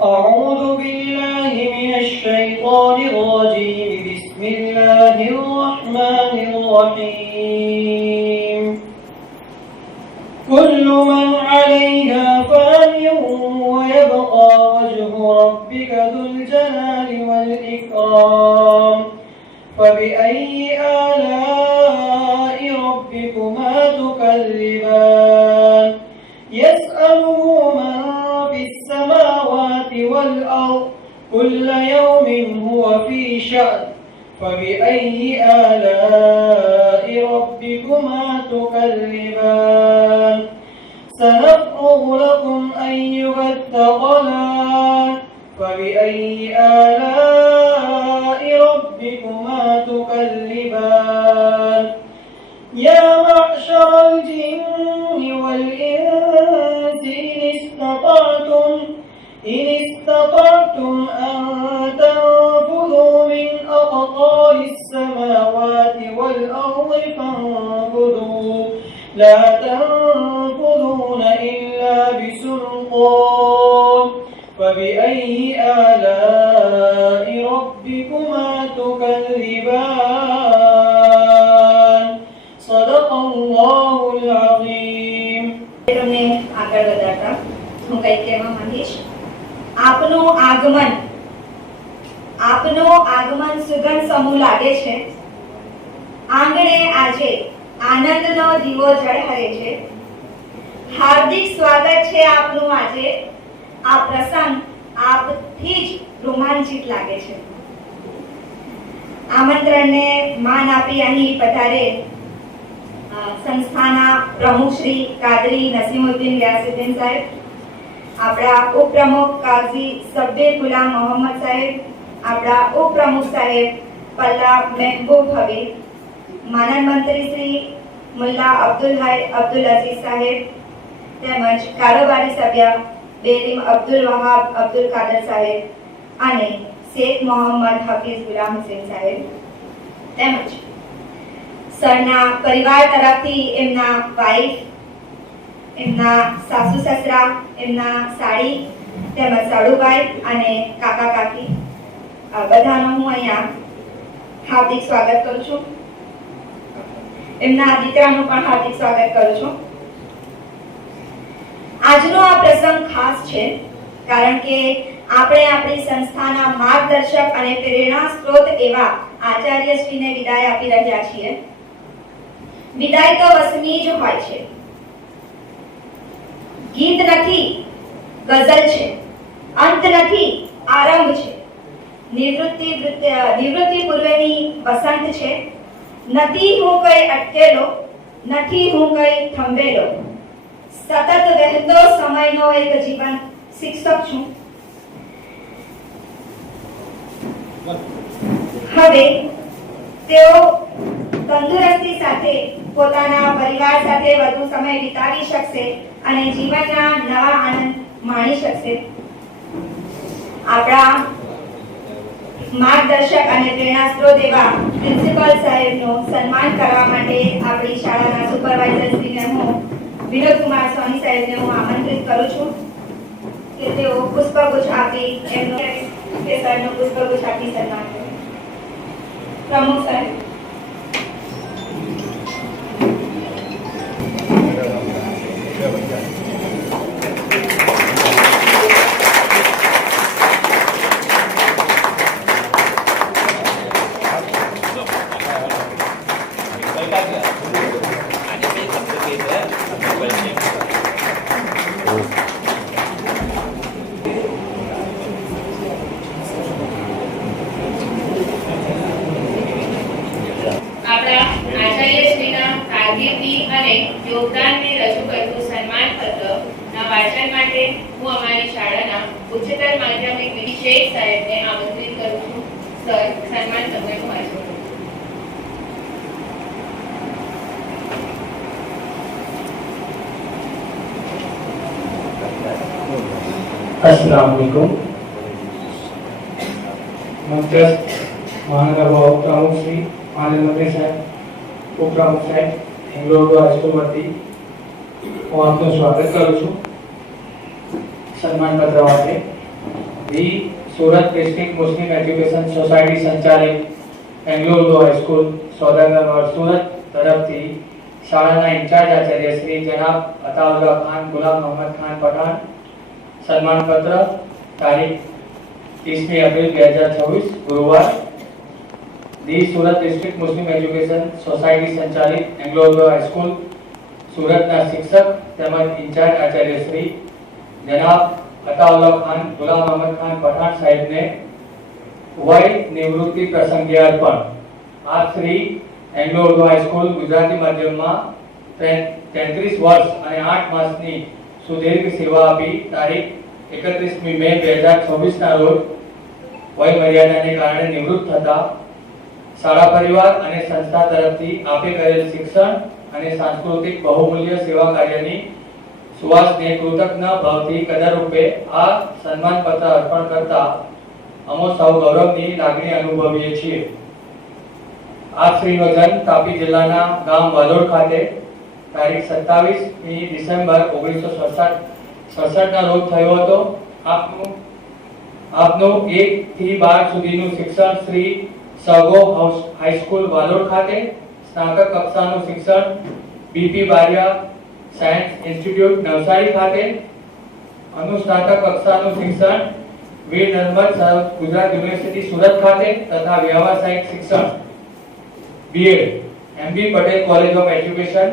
أعوذ بالله من الشيطان الرجيم. بسم الله الرحمن الرحيم. كل من عليها فان ويبقى وجه ربك ذو الجلال والإكرام. فبأي آلاء ربكما تكذبان؟ يسأله من في السماوات والأرض كل يوم هو في شأن. فبأي آلاء ربكما تكذبان؟ سنفرغ لكم أيها الثقلان. فبأي آلاء ربكما تكذبان؟ يا معشر الجن والإنس إن استطعتم أن تنفذوا من أقطار السماوات والأرض فانفذوا لا تنفذون إلا بسلطان. فبأي آلاء ربكما تكذبان؟ صدق الله العظيم. તમને આગળ વધારતા હું કઈ કહેવા માંગીશ. આપનું આગમન સુગંધ સમૂહ લાગે છે. આંગણે આજે આનંદનો દીવો ઝળહળે છે. હાર્દિક સ્વાગત છે આપનું આજે. આ પ્રસંગ આપથી જ રોમાંચિત લાગે છે. આમંત્રણને માન આપી અહીં પધારે સંસ્થાના પ્રમુખ શ્રી કાદરી નસીમુદ્દીન ગયાસુદ્દીન સાહેબ, આપણા ઉપપ્રમુખ કાઝી સબ્બીર ગુલામ મોહમ્મદ સાહેબ, આપણા ઉપપ્રમુખ સાહેબ પલ્લા મહેબૂબ હબીબ, માનદ મંત્રી શ્રી મુલ્લા અબ્દુલ અઝીઝ સાહેબ, તેમજ કારોબારી સભ્ય બેરીમ અબ્દુલ વહાબ અબ્દુલ કાદર સાહેબ અને શેખ મોહમ્મદ હફીઝ ગુલામ હુસેન સાહેબ, તેમજ સરના પરિવાર તરફથી એમના વાઇફ, એમના સાસુ સસરા, એમના સાડી તેમજ સાડુભાઈ અને કાકા કાકી બધાનું હું અહીંયા હાર્દિક સ્વાગત કરું છું. એમના દીકરાનું પણ હાર્દિક સ્વાગત કરું છું. આજનો આ પ્રસંગ ખાસ છે કારણ કે આપણે આપણી સંસ્થાના માર્ગદર્શક અને પ્રેરણા સ્ત્રોત એવા આચાર્યશ્રીને વિદાય આપી રહ્યા છીએ. વિદાય તો વસમી જ હોય છે. ગીત નથી, ગઝલ છે. અંત નથી, આરંભ છે. નિવૃત્તિ પૂર્વેની વસંત છે. નથી હું કઈ અટકેલો, નથી હું કઈ થંભેલો. સતત વહેતો સમયનો એક જીવન શિક્ષક છું. હવે તેઓ તંદુરસ્તી સાથે પોતાના પરિવાર સાથે વધુ સમય વિતાવી શકશે અને જીવનના નવા આનંદ માણી શકશે. આપણા માર્ગદર્શક અને પ્રેરણા સ્ત્રોત એવા પ્રિન્સિપલ સાહેબનું સન્માન કરવા માટે આપણી શાળાના સુપરવાઇઝર શ્રીને હું વિનોદકુમાર સોની સાહેબને હું આમંત્રિત કરું છું કે તેઓ પુષ્પગુચ્છ આપી એમનું સરનું પુષ્પગુચ્છ આપી સન્માન કરે. પ્રમુખ સાહેબ. યોગદાનને રજૂ કરતું સન્માન પત્રના વાંચન માટે હું અમારી શાળાના ઉચ્ચતર માધ્યમિક શેખ સાહેબને આમંત્રિત કરું છું. સર, સન્માન પત્રનું વાંચન. अस्सलाम वालेकुम. महानगर प्रमुख श्री माननीय मंत्री साहब, उपप्रमुख साहब, हाईस्कूल હું આપનું સ્વાગત કરું છું સન્માન પત્ર માટે. The Surat district Muslim education society સંચાલિત એંગ્લો ઉર્દુ હાઈસ્કૂલ સોદાગર સુરત તરફથી શાળાના ઇન્ચાર્જ આચાર્ય શ્રી જનાબ અતાઉલ્લાહ ખાન ગુલામ મોહમ્મદ ખાન પઠાણ સન્માનપત્ર તારીખ 30મી એપ્રિલ 2026 ગુરુવાર the Surat district Muslim education society સંચાલિત એંગ્લો ઉર્દુ હાઈસ્કૂલ સુરતના શિક્ષક તેમજ ઇન્ચાર્જ આચાર્ય શ્રી જનાબ અતાઉલ્લાહ ખાન ગુલામ મોહમ્મદ ખાન પઠાણ સાહેબને વય નિવૃત્તિ પ્રસંગે અર્પણ. આપ શ્રી એંગ્લો ઉર્દુ હાઈસ્કૂલ ગુજરાતી માધ્યમમાં 33 વર્ષ અને 8 માસની સુદીર્ઘ સેવા આપી તારીખ 31મી મે 2026 ના રોજ વય મર્યાદાને કારણે નિવૃત્ત થતા શાળા પરિવાર અને સંસ્થા તરફથી આપે કરેલ શિક્ષણ અને સાંસ્કૃતિક બહુમૂલ્ય સેવા કાર્યની સુવાસને કૃતજ્ઞ ભાવથી કદર રૂપે આ સન્માન પત્ર અર્પણ કરતા અમો સૌ ગૌરવની લાગણી અનુભવીએ છીએ. આપ શ્રીનો જન્મ તાપી જિલ્લાના ગામ વાલોડ ખાતે તારીખ 27મી ડિસેમ્બર 1967 ના રોજ થયો હતો. આપનું 1 થી 12 સુધીનું શિક્ષણ શ્રી સગો હાઈસ્કૂલ વાલોડ ખાતે, સ્નાતક કક્ષાનું શિક્ષણ BP Baria science institute Navsari ખાતે, અનુસ્નાતક કક્ષાનું શિક્ષણ વીર નર્મદ ગુજરાત યુનિવર્સિટી સુરત ખાતે તથા વ્યવસાયિક શિક્ષણ BEd MB Patel college of education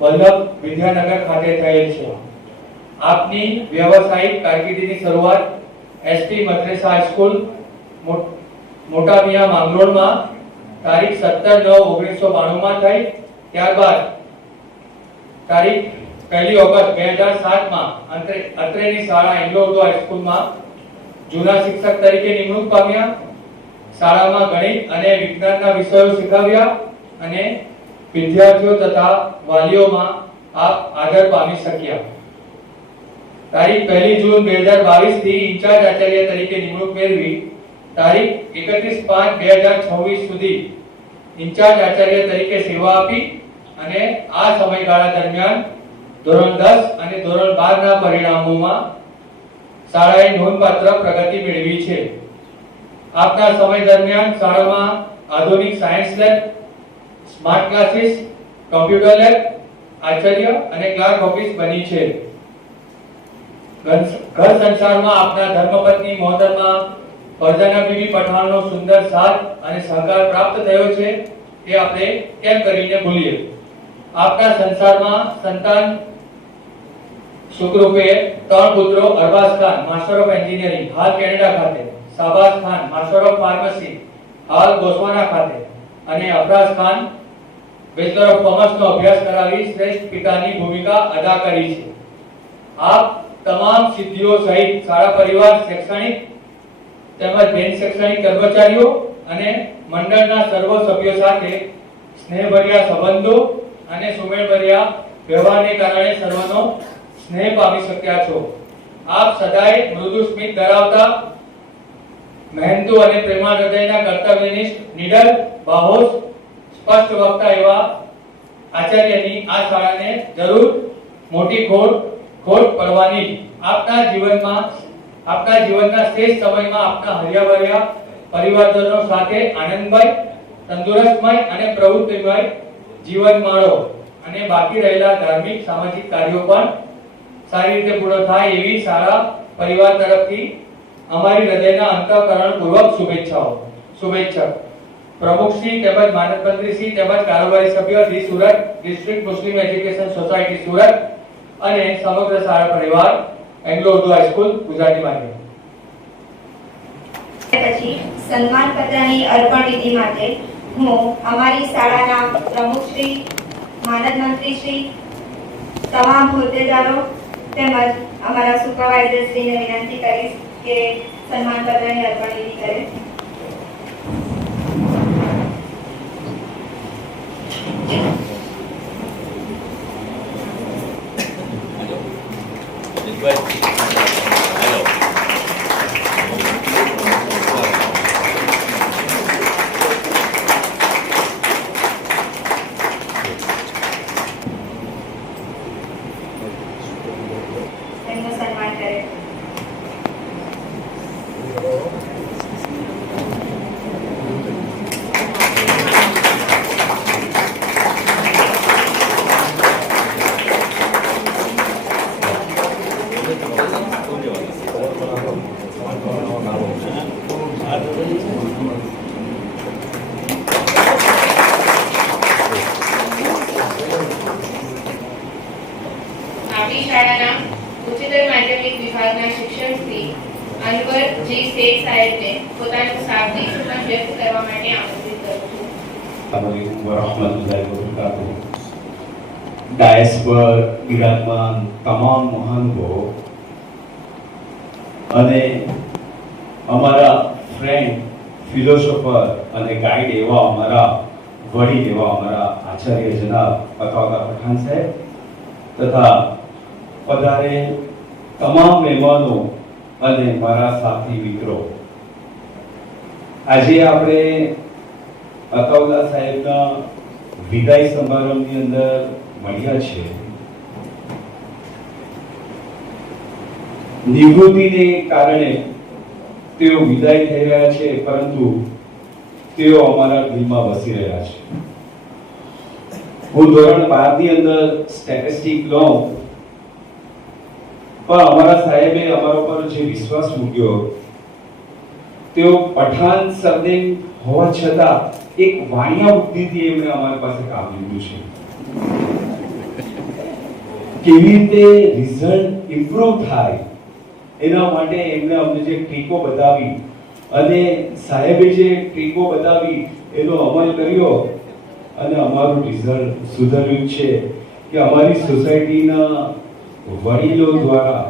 Vallabh Vidyanagar ખાતે થયેલ છે. આપની વ્યવસાયિક કારકિર્દીની શરૂઆત એસટી મદ્રેસા હાઈસ્કૂલ મોટા મિયા માંગરોળમાં તારીખ 17/9/1992 માં થઈ. ત્યારબાદ તારીખ 1 ઓગસ્ટ 2007 માં અત્રેની શાળા એંગ્લો ઉર્દુ હાઈસ્કૂલમાં જૂના શિક્ષક તરીકે નિમણૂક પામ્યા. શાળામાં ગણિત અને વિજ્ઞાનના વિષયો શીખવ્યા અને વિદ્યાર્થીઓ તથા વાલીઓમાં આપ આદર પામી શક્યા. તારીખ 1 જૂન 2022 થી ઇન્ચાર્જ આચાર્ય તરીકે નિમણૂક મેળવી તારીખ 31/5/2026 સુધી ઇન્ચાર્જ આચાર્ય તરીકે સેવા આપી અને આ સમયગાળા દરમિયાન ધોરણ 10 અને ધોરણ 12 ના પરિણામોમાં શાળાએ નોંધપાત્ર પ્રગતિ મેળવી છે. આપના સમય દરમિયાન શાળામાં આધુનિક science lab, smart classes, computer lab, Acharya અને ક્લાર્ક ઓફિસ બની છે. ઘર સંસારમાં આપના ધર્મપત્ની મોહતરમા ફરજાના બીબી પઠાણનો સુંદર સાથ અને સહકાર પ્રાપ્ત થયો છે એ આપણે કેમ કરીને ભૂલીએ. આપના સંસારમાં સંતાન સુખરૂપે 3 પુત્રો Arbaaz Khan master of engineering હાલ કેનેડા ખાતે, Shahbaz Khan master of pharmacy હાલ ગોસવાના ખાતે અને અફરાઝ ખાન બેચલર ઓફ કોમર્સનો અભ્યાસ કરાવી શ્રેષ્ઠ પિતાની ભૂમિકા અદા કરી છે. આપ તમામ સિદ્ધિઓ સહિત શાળા પરિવાર, શૈક્ષણિક તેમજ બિન શૈક્ષણિક કર્મચારીઓ અને મંડળના સર્વ સભ્યો સાથે સ્નેહભર્યા સંબંધો અને સુમેળભર્યા વ્યવહારને કારણે સર્વનો સ્નેહ પામી શક્યા છો. આપ સદાય મૃદુ સ્મિત ધરાવતા, મહેનતુ અને પ્રેમાળ હૃદયના કર્તવ્યનિષ્ઠ, નિડર, બાહોશ, સ્પષ્ટ વક્તા એવા આચાર્યની આ શાળાને જરૂર મોટી ખોટ પડવાની. આપના જીવનના શ્રેષ્ઠ સમયમાં આપના હર્યાભર્યા પરિવારજનો સાથે આનંદમય, તંદુરસ્તમય અને પ્રવૃત્તિમય જીવન માણો અને બાકી રહેલા ધાર્મિક સામાજિક કાર્યો પણ સારી રીતે પૂર્ણ થાય એવી શાળા પરિવાર તરફથી અમારી હૃદયના અંતઃકરણપૂર્વક શુભેચ્છા. પ્રમુખશ્રી તેમજ માનદમંત્રીશ્રી તેમજ કારોબારી સભ્ય the Surat district Muslim education society Surat અને સમગ્ર શાળા પરિવાર એંગ્લો ઉર્દુ હાઈસ્કૂલ ગુજરાતી માધ્યમ. પછી સન્માન પત્રની અર્પણ વિધિ માટે હું અમારી શાળાના પ્રમુખશ્રી, માનદમંત્રીશ્રી, તમામ હોદ્દેદારો તેમજ અમારા સુપરવાઇઝરશ્રીને વિનંતી કરીશ કે સન્માન પત્રની અર્પણ વિધિ કરે. તેમનું સન્માન કરે. ઉચ્ચતર માધ્યમિક વિભાગના શિક્ષણ શ્રી અનવર જી શેખ સાહેબને પોતાનું શાબ્દિક સુમન વ્યક્ત કરવા માટે આમંત્રિત કરું છું. अस्सलामुअलैकुम वरहमतुल्लाहि वबरकातुहू. डायस पर विराजमान તમામ મહાનુભાવો અને અમારા ફ્રેન્ડ ફિલોસોફર અને ગાઈડ એવા અમારા વડીલ એવા અમારા આચાર્ય જનાબ અતાઉલ્લાહ પઠાણ સાહેબ તથા પધારે તમામ મહેમાનો અને મારા સાથી મિત્રો, આજે આપણે અતાઉલ્લાહ સાહેબના વિદાય સમારંભની અંદર મળ્યા છે. નિવૃત્તિને કારણે તેઓ વિદાય થઈ રહ્યા છે, પરંતુ તેઓ અમારા દિલમાં વસી રહ્યા છે. હું ધોરણ 12 ની અંદર સ્ટેટિસ્ટિક લઉં, પણ અમારા સાહેબે અમારા પર જે વિશ્વાસ મૂક્યો, તેઓ પઠાણ સરનેમ હોવા છતાં એક વાણિયા બુદ્ધિથી એમણે અમારી પાસે કામ લીધું છે. કેવી રીતે રિઝલ્ટ ઇમ્પ્રૂવ થાય એના માટે એમણે અમને જે ટ્રીકો બતાવી અને સાહેબે જે ટ્રીકો બતાવી એનો અમલ કર્યો અને અમારું રિઝલ્ટ સુધર્યું છે કે અમારી સોસાયટીના વડીલો દ્વારા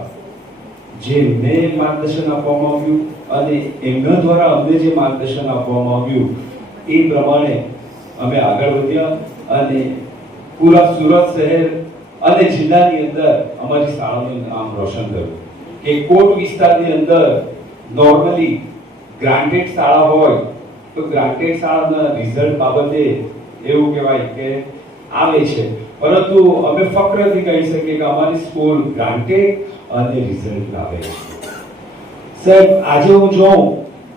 જે મેં માર્ગદર્શન આપવામાં આવ્યું અને એમના દ્વારા અમને જે માર્ગદર્શન આપવામાં આવ્યું એ પ્રમાણે અમે આગળ વધ્યા અને પૂરા સુરત શહેર અને જિલ્લાની અંદર અમારી શાળાનું નામ રોશન કર્યું. કે કોટ વિસ્તારની અંદર નોર્મલી ગ્રાન્ટેડ શાળા હોય તો ગ્રાન્ટેડ શાળાના રિઝલ્ટ બાબતે એવું કહેવાય કે આવે છે, પરંતુ અમે ફક્રથી કહી શકીએ કે અમારી સ્કૂલ ગ્રાન્ટેડ અને રિઝલ્ટ લાવે છે. સાહેબ, આજે હું જોઉં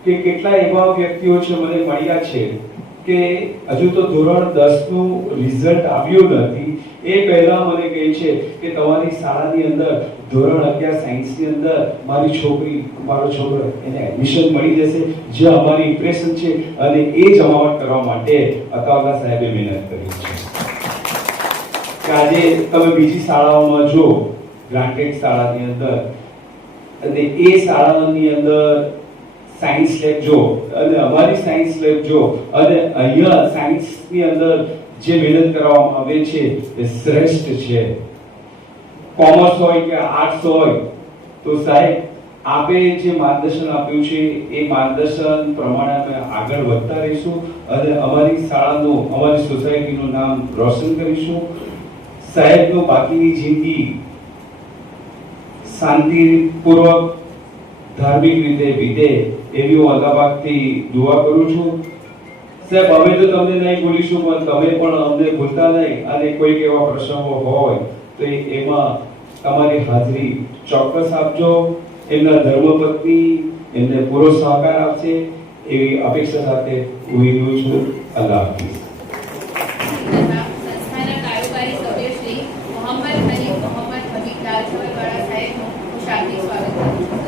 કે કેટલા એવા વ્યક્તિઓ છે મને મળ્યા છે કે હજુ તો ધોરણ 10 નું રિઝલ્ટ આવ્યું નથી, એ પહેલા મને કહે છે કે તમારી શાળાની અંદર ધોરણ 11 સાયન્સની અંદર મારી છોકરી મારો છોકરો એને એડમિશન મળી જશે, જે અમારી ઇમ્પ્રેશન છે અને એ જમાવટ કરવા માટે અતાઉલ્લાહ સાહેબે મહેનત કરી છે. કે આજે તમે બીજી શાળાઓમાં જો ગ્રાન્ટેડ શાળાની અંદર અને એ શાળાની અંદર સાયન્સ લેબ જો અને અમારી સાયન્સ લેબ જો અને અહીંયા સાયન્સની અંદર જે મહેનત કરવામાં આવે છે એ શ્રેષ્ઠ છે. કોમર્સ હોય કે આર્ટ્સ હોય તો સાહેબ આપે જે માર્ગદર્શન આપ્યું છે એ માર્ગદર્શન પ્રમાણે અમે આગળ વધતા રહીશું અને અમારી શાળાનું અમારી સોસાયટીનું નામ રોશન કરીશું. સાહેબનું બાકીની જિંદગી શાંતિપૂર્વક ધાર્મિક રીતે વીતે એવી હું અલ્લાહપાકથી દુઆ કરું છું. સાહેબ, અમે તો તમને નહીં ભૂલીશું, પણ તમે પણ અમને ભૂલતા નહીં અને કોઈક એવા પ્રસંગો હોય તો એમાં તમારી હાજરી ચોક્કસ આપજો. એમના ધર્મપત્ની એમને પૂરો સહકાર આપશે એવી અપેક્ષા સાથે હું ઇચ્છું છું. અલ્લાહ હાફિઝ. સંસ્થાના કાર્યકારી સભ્ય શ્રી મોહમ્મદ હનીફ મોહમ્મદ હબીબ લાલસવરવાળા સાહેબનું હું શાબ્દિક સ્વાગત કરું છું.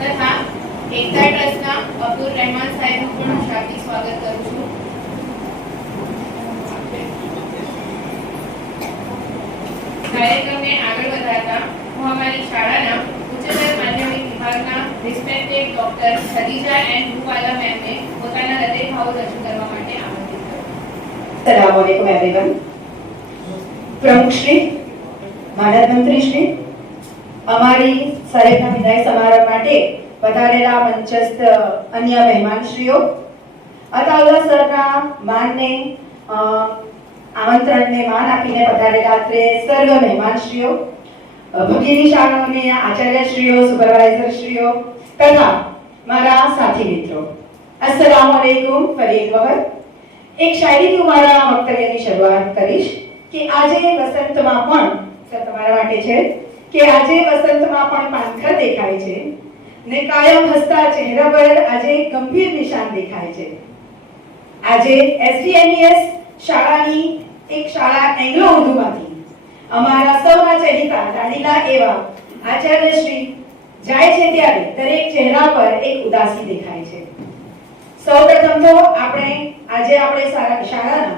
તથા એકતા ટ્રસ્ટના અબ્દુલ રહેમાન સાહેબનું પણ હું શાબ્દિક સ્વાગત કરું છું. કાર્યક્રમને આગળ વધારતા હું અમારી શાળાના ઉચ્ચતર માધ્યમિક વિભાગના રિસ્પેક્ટેડ ડોક્ટર ખદીજા એન્ડ રૂવાલા મેમને પોતાના હૃદયભાવો રજૂ કરવા માટે આમંત્રિત કરું. Assalamualaikum everyone. પ્રમુખ શ્રી, માનદ મંત્રી શ્રી, અમારી સાહેબના વિદાય સમારંભ માટે પધારેલા મંચસ્થ અન્ય મહેમાનશ્રીઓ, અતાઉલ્લાહ સરના માનને આમંત્રણને માન આપીને પધારેલા સર્વ મહેમાનશ્રીઓ, ભગીની શાળાઓના આચાર્યશ્રીઓ, સુપરવાઇઝરશ્રીઓ તથા મારા સાથી મિત્રો, અસ્સલામુઅલૈકુમ. ફરી એક વખત એક શાયરીથી હું મારા વક્તવ્યની શરૂઆત કરીશ કે આજે વસંતમાં પણ સર તમારા માટે છે કે આજે વસંતમાં પણ પાનખર દેખાય છે ને કાયમ હસતા ચહેરા પર આજે ગંભીર નિશાન દેખાય છે. આજે એસડીએમઈએસ શાળાની એક શાળા એંગ્લો ઉર્દુમાંથી અમારા સૌના ચહેતા લાડીલા એવા આચાર્યશ્રી જાય છે ત્યારે દરેક ચહેરા પર એક ઉદાસી દેખાય છે. સૌપ્રથમ તો આપણે શાળાના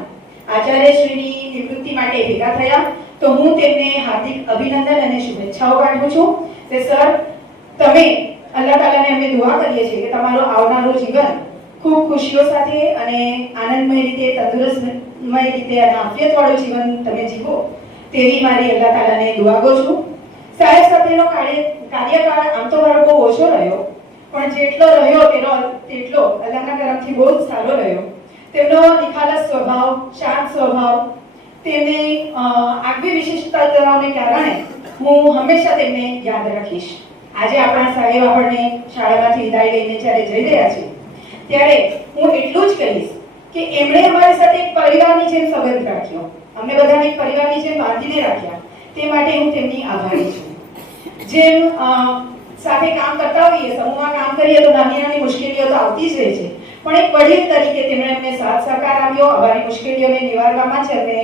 આચાર્યશ્રીની નિવૃત્તિ માટે ભેગા થયા, તો હું તેમને હાર્દિક અભિનંદન અને શુભેચ્છાઓ પાઠવું છું કે સર, તમે અલ્લાહ તાલાને અમે દુઆ કરીએ છીએ કે તમારું આવનારું જીવન ખૂબ ખુશીઓ સાથે અને આનંદમય રીતે, તંદુરસ્તમય રીતે અને આફિયતવાળું જીવન તમે જીવો તેવી મારી અલ્લાહ તાલાને દુઆ કરું છું. સાહેબ સાથેનો કાર્યકાળ આમ તો મારો બહુ ઓછો રહ્યો, પણ જેટલો રહ્યો તેટલો અલ્લાહના કરમથી બહુ જ સારો રહ્યો. તેમનો નિખાલસ સ્વભાવ, શાંત સ્વભાવ, તેમની આગવી વિશિષ્ટતાઓને કારણે હું હંમેશા તેમને યાદ રાખીશ. આજે આપણા સાહેબ આપણને શાળામાંથી વિદાય લઈને જ્યારે જઈ રહ્યા છે, ત્યારે હું એટલું જ કહીશ કે એમણે અમારી સાથે એક પરિવારની જેમ સંબંધ રાખ્યો, અમને બધાને એક પરિવારની જેમ બાંધીને રાખ્યા. તે માટે હું તેમની આભારી છું. જેમ સાથે કામ કરતા હોઈએ, સમૂહમાં કામ કરીએ તો નાની નાની મુશ્કેલીઓ તો આવતી જ રહે છે, પણ એક વડીલ તરીકે તેમણે અમને સાથ સહકાર આપ્યો, અમારી મુશ્કેલીઓને નિવારવામાં છે અને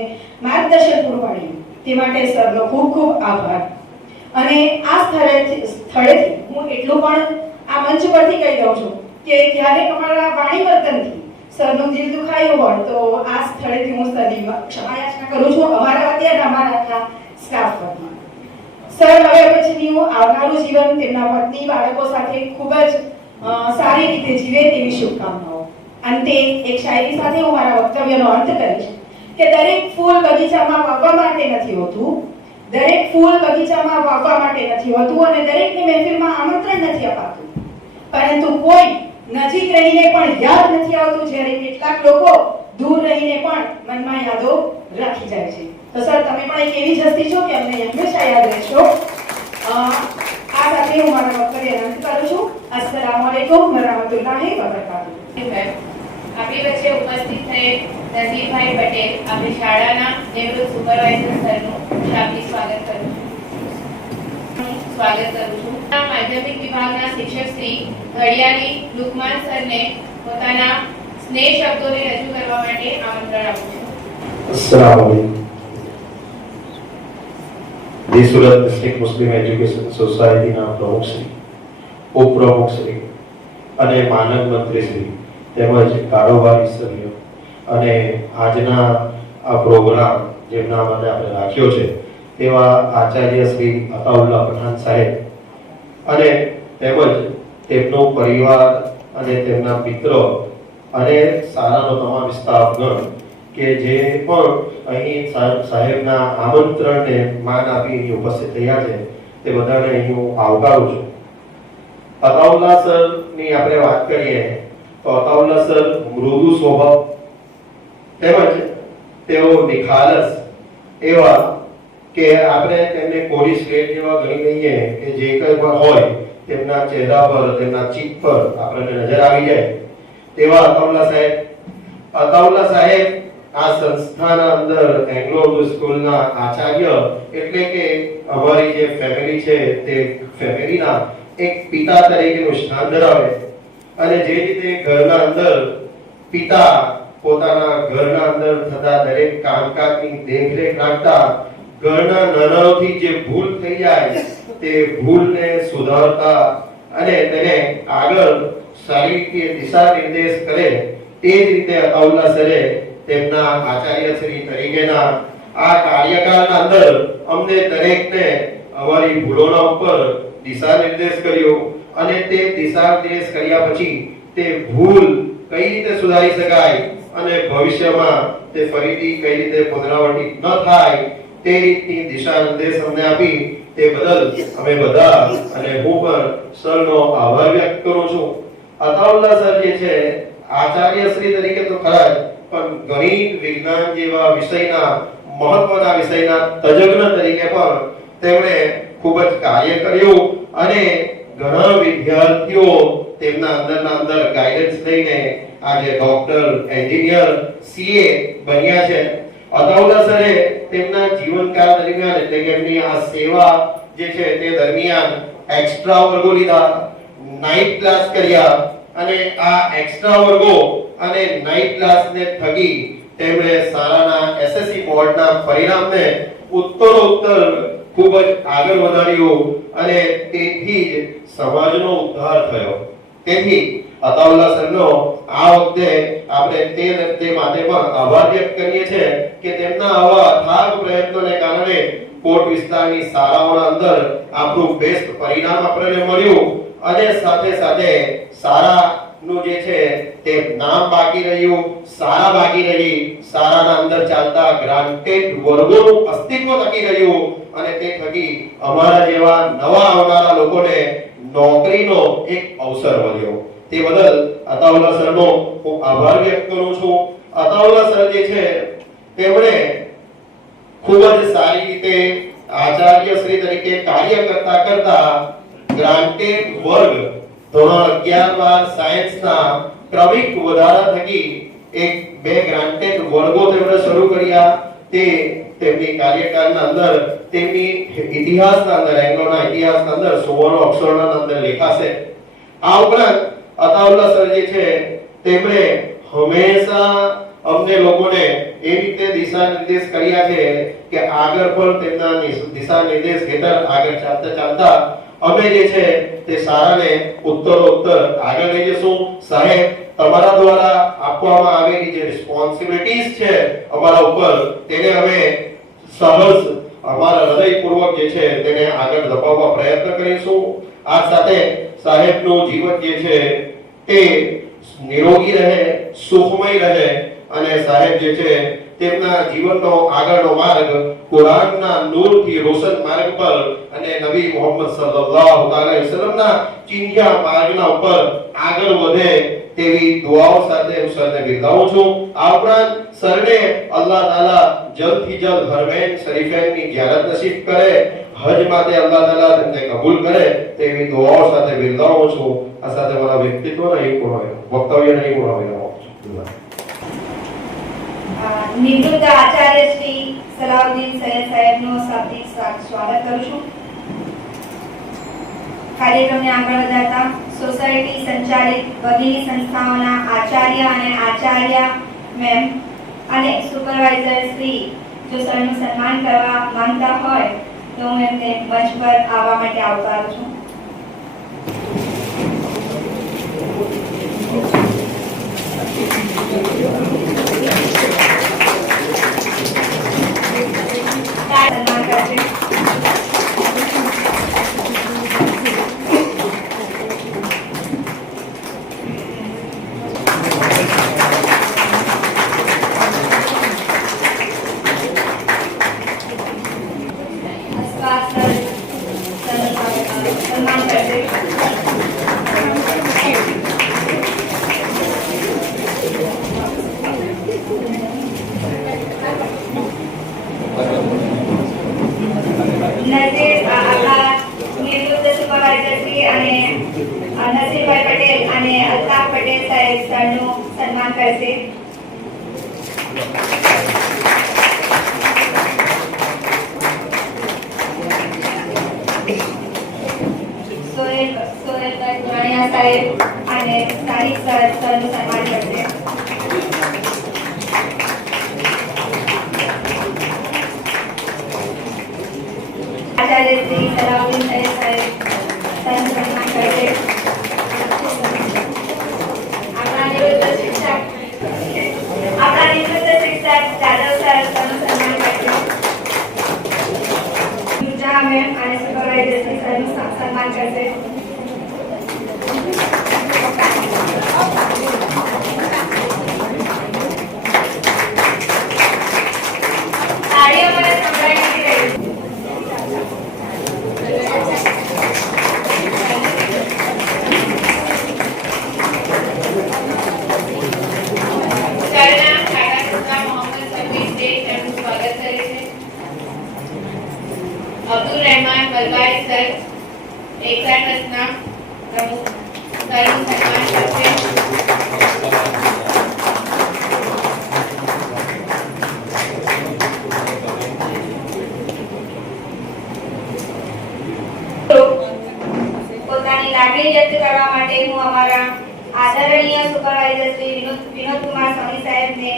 માર્ગદર્શન પૂરું પાડ્યું. તે માટે સરનો ખૂબ ખૂબ આભાર. અને આ સ્થળેથી હું એટલું પણ આ મંચ પરથી કહી દઉં છું કે ક્યારેક અમારા વાણી વર્તનથી સરનું દિલ દુખાયું હોય તો આ સ્થળેથી હું સરની ક્ષમા યાચના કરું છું, અમારા વતી અને અમારા આખા સ્ટાફ વતી. સર હવે પછીનું આવનારું જીવન તેમના પત્ની બાળકો સાથે ખૂબ જ સારી રીતે જીવે તેવી શુભકામનાઓ. અંતે એક શાયરી સાથે હું મારા વક્તવ્યનો અંત કરીશ કે દરેક ફૂલ બગીચામાં વાવવા માટે નથી હોતું, દરેક ફૂલ બગીચામાં વાવવા માટે નથી હોતું અને દરેકની મહેફિલમાં આમંત્રણ નથી અપાતું, પરંતુ કોઈ નજીક રહીને પણ યાદ નથી આવતું, જ્યારે કેટલાક લોકો દૂર રહીને પણ મનમાં યાદો રાખી જાય છે. તો સર, તમે પણ એક એવી જ હસ્તી છો કે અમને હંમેશા યાદ રહેશો. આ સાથે હું મારા વક્તવ્ય અંત કરું છું. અસ્સલામુ અલૈકુમ વરહમતુલ્લાહિ વબરકાતુહુ. આપણી વચ્ચે ઉપસ્થિત થયેલ નસીરભાઈ પટેલ, આપણી શાળાના નિવૃત્ત સુપરવાઇઝર સરનું શાબ્દિક સ્વાગત કરું છું. માધ્યમિક વિભાગના શિક્ષક શ્રી ઘડિયાળી લુકમાન સરને પોતાના સ્નેહ શબ્દોને રજૂ કરવા માટે આમંત્રણ આપું છું. अस्सलाम वालेकुम. दी सूरत डिस्ट्रिक्ट मुस्लिम एज्युकेशन सोसायटीના પ્રમુખ શ્રી, ઉપપ્રમુખ શ્રી અને માનદ મંત્રી શ્રી તેમજ કારોબારી સભ્યો અને આજના આ પ્રોગ્રામ જેમના માટે આપણે રાખ્યો છે તેવા આચાર્ય શ્રી અતાઉલ્લાહ પઠાણ સાહેબ અને તેમજ તેમનો પરિવાર અને તેમના મિત્રો અને શાળાનો તમામ સ્ટાફગણ કે જે પણ અહીં સાહેબના આમંત્રણને માન આપી ઉપસ્થિત થયા છે તે બધાને અહીં હું આવકારું છું. અતાઉલ્લાહ સરની આપણે વાત કરીએ તો અતાઉલ્લાહ સર મૃદુ સ્વભાવ તેમજ તેઓ નિખાલસ એવા કે આપણે તેમને કોરી સ્લેટ જેવા ગણી લઈએ કે જે કંઈ પણ હોય તેમના ચહેરા પર, તેમના ચીક પર આપણને નજર આવી જાય તેવા અતાઉલ્લાહ સાહેબ આ સંસ્થાના અંદર એંગ્લો સ્કૂલના આચાર્ય એટલે કે અમારી જે ફેમિલી છે તે ફેમિલીના એક પિતા તરીકેનું સ્થાન ધરાવે અને જે રીતે ઘરના અંદર પિતા પોતાના ઘરના અંદર થતા દરેક કામકાજની દેખરેખ રાખતા ઘરના નાનાઓથી જે ભૂલ થઈ જાય તે ભૂલને સુધારતા અને તેને આગળ સારી રીતે દિશા નિર્દેશ કરે તે જ રીતે અતાઉલ્લાહ સરે તેમના આચાર્ય શ્રી તરીકેના આ કાર્યકાળના અંદર અમને દરેકને અમારી ભૂલોના ઉપર દિશા નિર્દેશ કર્યો અને તે દિશા નિર્દેશ કર્યા પછી તે ભૂલ કઈ રીતે સુધારી શકાય અને ભવિષ્યમાં તે ફરીથી કઈ રીતે પુનરાવર્તિત ન થાય તે રીતની દિશા નિર્દેશ અમને આપી તે બદલ અમે બધા અને હું પણ સરનો આભાર વ્યક્ત કરું છું. અતાઉલ્લાહ સર જે છે આચાર્ય શ્રી તરીકે તો ખરા જ, પણ ગણિત વિજ્ઞાન જેવા વિષયના મહત્વના વિષયના તજજ્ઞ તરીકે પણ તેમણે ખૂબ જ કાર્ય કર્યું અને ઘણા વિદ્યાર્થીઓ તેમના અંદર ગાઈડન્સ લઈને આજે ડોક્ટર, એન્જિનિયર, સીએ બન્યા છે. અતાઉલ્લાહ સરે તેમના જીવનકાળ દરમિયાન એટલે કે એમની આ સેવા જે છે તે દરમિયાન એક્સ્ટ્રા વર્ગો લીધા, નાઇટ ક્લાસ કર્યા અને આ એક્સ્ટ્રા વર્ગો અને નાઇટ ક્લાસને થકી તેમણે શાળાના એસએસસી બોર્ડના પરિણામને ઉત્તરોત્તર ખૂબ જ આગળ વધાર્યું અને તેથી જ સમાજનો ઉદ્ધાર થયો. તેથી અતાઉલ્લા સરનો આ વખતે આપણે તે માટે પણ આભાર વ્યક્ત કરીએ છીએ કે તેમના આવા અથાગ પ્રયત્નોને કારણે કોટ વિસ્તારની શાળાઓના અંદર આપણું બેસ્ટ પરિણામ આપણને મળ્યું અને સાથે સાથે શાળાનું જે છે તે નામ બાકી રહ્યું, શાળા બાકી રહી, શાળાના અંદર ચાલતા ગ્રાન્ટેડ વર્ગોનું અસ્તિત્વ ટકી રહ્યું અને તે થકી અમારા જેવા નવા આવનારા લોકોને નોકરીનો એક અવસર મળ્યો. તે બદલ અતાઉલ્લા સરનો હું આભાર વ્યક્ત કરું છું. અતાઉલ્લા સર જે છે તેમણે ખૂબ જ સારી રીતે આચાર્ય શ્રી તરીકે કાર્ય કરતા ગ્રાન્ટેડ વર્ગ ધોરણ 11-12 સાયન્સના ક્રમિક વધારા થકી બે ગ્રાન્ટેડ વર્ગો તેમણે શરૂ કર્યા. તે તેમની કાર્યકાળના અંદર તેમની ઇતિહાસના અંદર એંગ્લોના ઇતિહાસના અંદર સુવર્ણ અક્ષરોના અંદર લેખાશે. આ ઉપરાંત અતાઉલ્લા સર જે છે તેમણે હંમેશા અમને લોકોને એ રીતે દિશા નિર્દેશ કર્યા છે કે આગળ પણ તેમના દિશા નિર્દેશ હેઠળ આગળ ચાલતા અમે જે છે તે શાળાને ઉત્તરોત્તર આગળ લઈ જશું. સાહેબ, તમારા દ્વારા આપવામાં આવેલી જે રિસ્પોન્સિબિલિટીઝ છે અમારા ઉપર, તેને અમે સહજ અમારા હૃદયપૂર્વક જે છે તેને આગળ ધપાવવા પ્રયત્ન કરીશું. આ સાથે સાહેબનું જીવન જે છે તે નિરોગી રહે, સુખમય રહે અને સાહેબ જે છે તેમના જીવનનો આગળનો માર્ગ કુરાનના નૂરથી રોશન માર્ગ પર અને નબી મુહમ્મદ સલ્લલ્લાહુ અલૈહિ વસલ્લમના ચિંધ્યા માર્ગના ઉપર આગળ વધે તેવી દુઆઓ સાથે હું સરને બિરદાવું છું. આ ઉપરાંત સરને અલ્લાહ તાલા જલ્દથી જલ્દ હરમૈન શરીફૈનની ઝિયારત નસીબ કરે, હજ માટે અલ્લાહ તાલા તેમને કબૂલ કરે તેવી દુઆઓ સાથે બિરદાવું છું. આ સાથે મારા વક્તવ્ય નહીં પૂર્ણ કર્યો. નિવૃત્ત આચાર્ય શ્રી સલાઉદ્દીન સૈયદ સાહેબનું શાબ્દિક સ્વાગત કરું છું. કાર્યક્રમને આગળ વધારતા સોસાયટી સંચાલિત વગેરે સંસ્થાઓના આચાર્ય અને આચાર્ય મેમ અને સુપરવાઇઝર શ્રી જો સરનું સન્માન કરવા માંગતા હોય તો હું એમને મંચ પર આવવા માટે આવકારું છું. સન્માન કરશે. સન્માન કરશે. નસીર આપણા નિવૃત્ત સુપરવાઇઝર શ્રી અને નસીરભાઈ પટેલ અને અલ્તાફ પટેલ સાહેબ સરનું સન્માન કરશે. સોહેલભાઈ ગુરાણીયા સાહેબ અને તારીખ સરનું સન્માન કરશે. આચાર્ય શ્રી સલાઉદ્દીન સૈયદ સાહેબ સરનું સન્માન કરશે. આપણા નિવૃત્ત શિક્ષક જાદવ સર સરનું સન્માન કરશે. યુજા મેમ અને સુપરવાઇઝર શ્રી સરનું સન્માન કરશે. તાળીઓ મને સંભળાઈ નથી રહી. શાળાના શાળા મોહમ્મદ શફી શેખ તેમનું સ્વાગત કરે છે. અબ્દુલ રહેમાન બલબાઈ સર 61 વર્ષના પ્રમુખ સરનું સન્માન કરશે. પોતાની લાગણી વ્યક્ત કરવા માટે હું અમારા આદરણીય સુપરવાઇઝર શ્રી વિનોદકુમાર સોની સાહેબને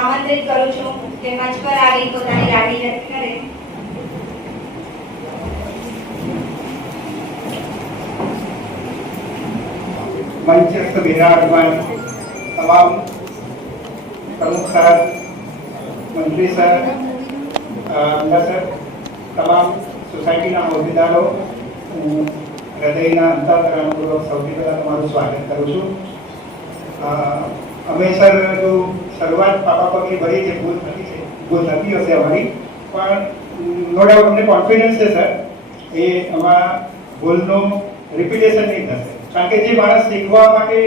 આમંત્રિત કરું છું કે મંચ પર આવી પોતાની લાગણી વ્યક્ત કરે. મંચસ્થ બિરાજમાન તમામ પ્રમુખ સર, મંત્રી સર, સર, તમામ સોસાયટીના હોદ્દેદારો, હું હૃદયના અંતઃકરણપૂર્વક સૌથી પહેલાં તમારું સ્વાગત કરું છું. અમે સર જો શરૂઆત પાપા પગલી ભરી છે, ભૂલ થતી હશે અમારી, પણ નો ડાઉટ અમને કોન્ફિડન્સ છે સર એ આમાં ભૂલનું રિપીટેશન નહીં થશે, કારણ કે જે માણસ શીખવા માટે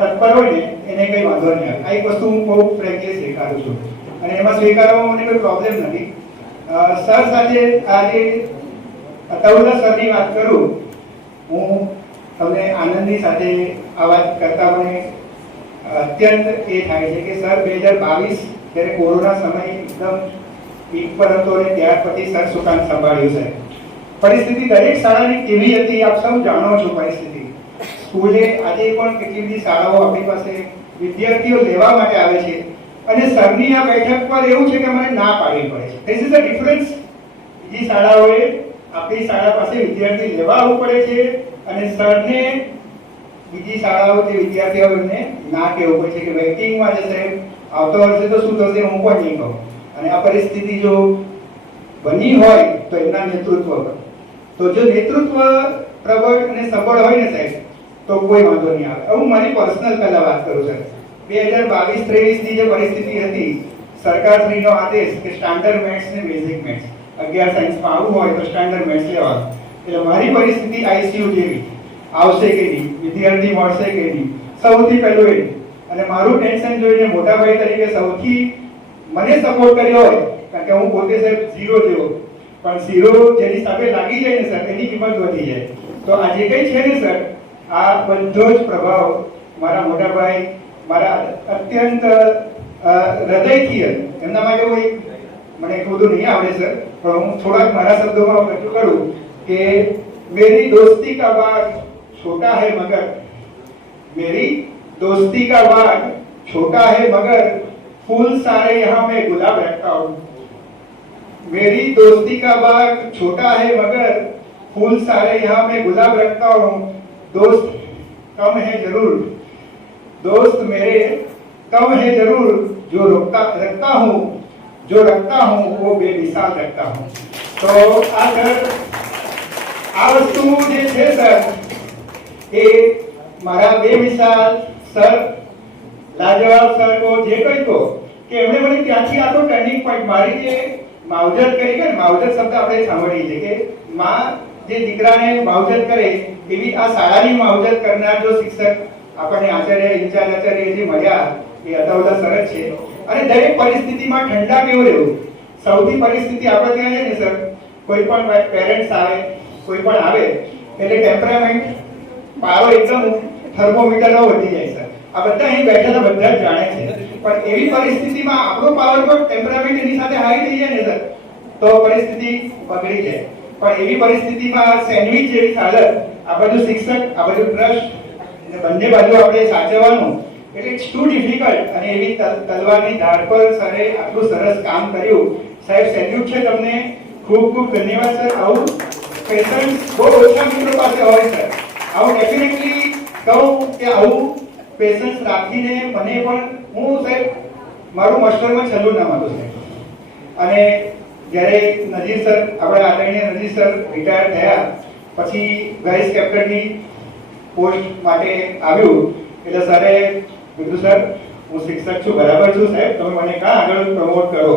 તત્પર હોય ને એને કંઈ વાંધો નહીં આવે. આ એક વસ્તુ હું બહુ ફ્રેન્કલી સ્વીકારું છું અને એમાં સ્વીકારવામાં મને કોઈ પ્રોબ્લેમ નથી. સર સાથે આજે અતાઉલ્લા સરની વાત કરું, હું તમને આનંદની સાથે આ વાત કરતા મને અત્યંત એ થાય છે કે સર 2022 જ્યારે કોરોના સમય એકદમ પીક પર હતો અને ત્યાર પછી સર સુકાન સંભાળ્યું છે. પરિસ્થિતિ દરેક શાળાની કેવી હતી આપ સૌ જાણો છો. પરિસ્થિતિ સ્કૂલે આજે પણ કેટલી બધી શાળાઓ આપણી પાસે વિદ્યાર્થીઓ લેવા માટે આવે છે અને સરની આ બેઠક પર એવું છે કે મને ના પાડવી પડે છે. This is a difference. બીજી શાળાઓએ આપણી શાળા પાસે વિદ્યાર્થી લેવા આવવું પડે છે અને સરને બીજી શાળાઓથી વિદ્યાર્થીઓને ના કહેવું પડે છે કે વેઇટિંગમાં જશે, આવતો વર્ષે તો શું થશે હું પણ નહીં કહું. અને આ પરિસ્થિતિ જો બની હોય તો એમના નેતૃત્વ પર, તો જો નેતૃત્વ પ્રબળ અને સબળ હોય ને સાહેબ તો કોઈ વાંધો નહીં આવે. હું મારી પર્સનલ પહેલા વાત કરું છું. 2022-23 ની જે પરિસ્થિતિ હતી, સરકારશ્રીનો આદેશ કે સ્ટાન્ડર્ડ મેથ્સ ને બેઝિક મેથ્સ 11 સાયન્સમાં આવવું હોય તો સ્ટાન્ડર્ડ મેથ્સ લેવાનું. એટલે મારી પરિસ્થિતિ આઈસીયુ જેવી, આવશે કે નહીં, વિદ્યાર્થી મળશે કે નહીં, સૌથી પહેલું એ. અને મારું ટેન્શન જોઈને મોટા ભાઈ તરીકે સૌથી મને સપોર્ટ કર્યો હોય, કારણ કે હું પોતે સાહેબ ઝીરો જેવો, પણ ઝીરો જેની સાથે લાગી જાય ને સર એની કિંમત વધી જાય. તો આ જે કંઈ છે ને સર, આ બધો જ પ્રભાવ મારા મોટા ભાઈ, મારા અત્યંત હૃદયથી એમના માટે કોઈ મને એટલું બધું નહીં આવડે સર, પણ હું થોડાક મારા શબ્દોમાં રજૂ કરું કે मेरी दोस्ती का बाग छोटा है मगर, मेरी दोस्ती का बाग छोटा है मगर फूल सारे यहाँ मैं गुलाब रखता हूँ. मेरी दोस्ती का बाग छोटा है मगर फूल सारे यहाँ मैं गुलाब रखता हूँ. दोस्त कम है जरूर, दोस्त मेरे कम है जरूर, जो रखता हूँ जो रखता हूँ वो बेमिसाल रखता हूँ. तो अगर આ વસ્તુ જે છે સર એ મારા બેમિસાલ સર, લાજવાબ સર કો જે કહી તો કે એમણે મને ત્યાંથી આખો ટર્નિંગ પોઈન્ટ, મારી જે માવજત કરી કે માવજત શબ્દ આપણે સાંભળીએ છીએ કે માં જે દીકરાને માવજત કરે એવી આ શાળાની માવજત કરનાર જો શિક્ષક આપણને આચાર્ય, ઇન્ચાર્જ આચાર્ય જે મળ્યા એ અતાઉલ્લા સર જ છે. અને દરેક પરિસ્થિતિમાં ઠંડા કેવું રહેવું. સૌથી પરિસ્થિતિ આપણે ત્યાં છે ને સર, કોઈ પણ પેરેન્ટ્સ આવે, કોઈ પણ આવે એટલે ટેમ્પરામેન્ટ પારો એકદમ થર્મોમીટરનો વધી જાય સર. આ બધા અહીં બેઠેલા બધા જ જાણે છે, પણ એવી પરિસ્થિતિમાં આપણો પાવર પર ટેમ્પરામેન્ટ એની સાથે હાઈ થઈ જાય ને સર તો પરિસ્થિતિ બગડી જાય. પણ એવી પરિસ્થિતિમાં સેન્ડવિચ જેવી હાલત, આ બાજુ શિક્ષક, આ બાજુ ટ્રસ્ટ, બંને બાજુ આપણે સાચવવાનું એટલે ઇટ્સ ટુ ડિફિકલ્ટ. અને એવી તલવારની ધાર પર સરે આટલું સરસ કામ કર્યું. સાહેબ સેલ્યુટ છે તમને, ખૂબ ખૂબ ધન્યવાદ સર. આવું પેશન્સ બહુ ઓછા મિત્રો પાસે હોય સર. આવું ડેફિનેટલી કહું કે આવું પેશન્સ રાખીને મને પણ, હું સાહેબ મારું માસ્ટરમાં છેલ્લું નામ હતું સાહેબ. અને જ્યારે નજીર સર, આપણા આદરણીય નજીર સર રિટાયર થયા પછી વાઇસ કેપ્ટનની પોસ્ટ માટે આવ્યું એટલે સરે કીધું સર હું શિક્ષક છું, બરાબર છું સાહેબ, તમે મને ક્યાં આગળ પ્રમોટ કરો.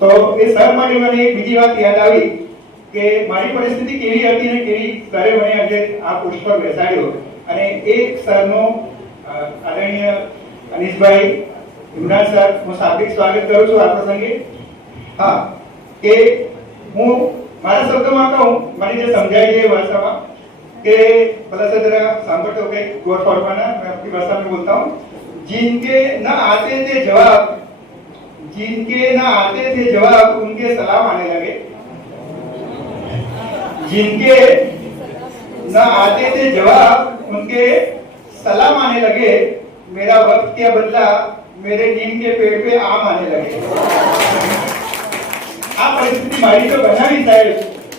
તો એ સર માટે મને એક બીજી વાત યાદ આવી કે મારી પરિસ્થિતિ કેવી હતી ને કેવી સરે મને આજે આ પોસ્ટ પર બેસાડ્યો. અને એક સરનો આદરણીય અનીશભાઈ, ઇમરાન સર, હું શાબ્દિક સ્વાગત કરું છું આ પ્રસંગે. હા, કે હું મારા શબ્દોમાં કહું, મને જે સમજાય છે એ ભાષામાં કે भला से जरा सांभळतो के गोड फॉर्माना मैं आपकी भाषा में बोलता हूँ. जिनके न आते थे जवाब, जिनके न आते थे जवाब उनके सलाम आने लगे. जिनके न आते थे जवाब उनके सलाम आने लगे. मेरा वक्त क्या बदला, मेरे नीम के पेड़ पे आम आने लगे. આ પરિસ્થિતિ મારી તો બનાવી સાહેબ,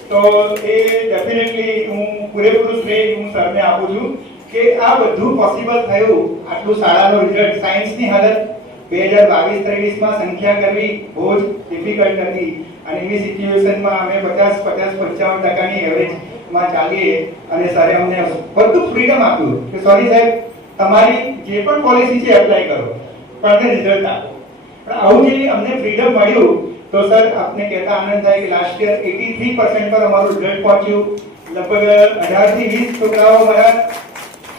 તો એ ડેફિનેટલી હું પૂરેપૂરું શ્રેય હું સરને આપું છું. કે આ બધું પોસિબલ થયું. આટલું શાળાનો રિઝલ્ટ, સાયન્સની હાલત 2022-23 માં સંખ્યા કરવી બહુ જ ડિફિકલ્ટ હતી અને એવી સિચ્યુએશનમાં અમે 50-55-55% એવરેજમાં ચાલીએ અને સરે અમને બધું ફ્રીડમ આપ્યું કે સોરી સાહેબ, તમારી જે પણ પોલિસી છે એપ્લાય કરો, પણ રિઝલ્ટ આપો. પણ આવું જે અમને ફ્રીડમ મળ્યું તો સર આપને કહેતા આનંદ થાય કે લાસ્ટ યર 83% પર અમારું રિઝલ્ટ પહોંચ્યું. લગભગ 18 થી 20 છોકરાઓ મારા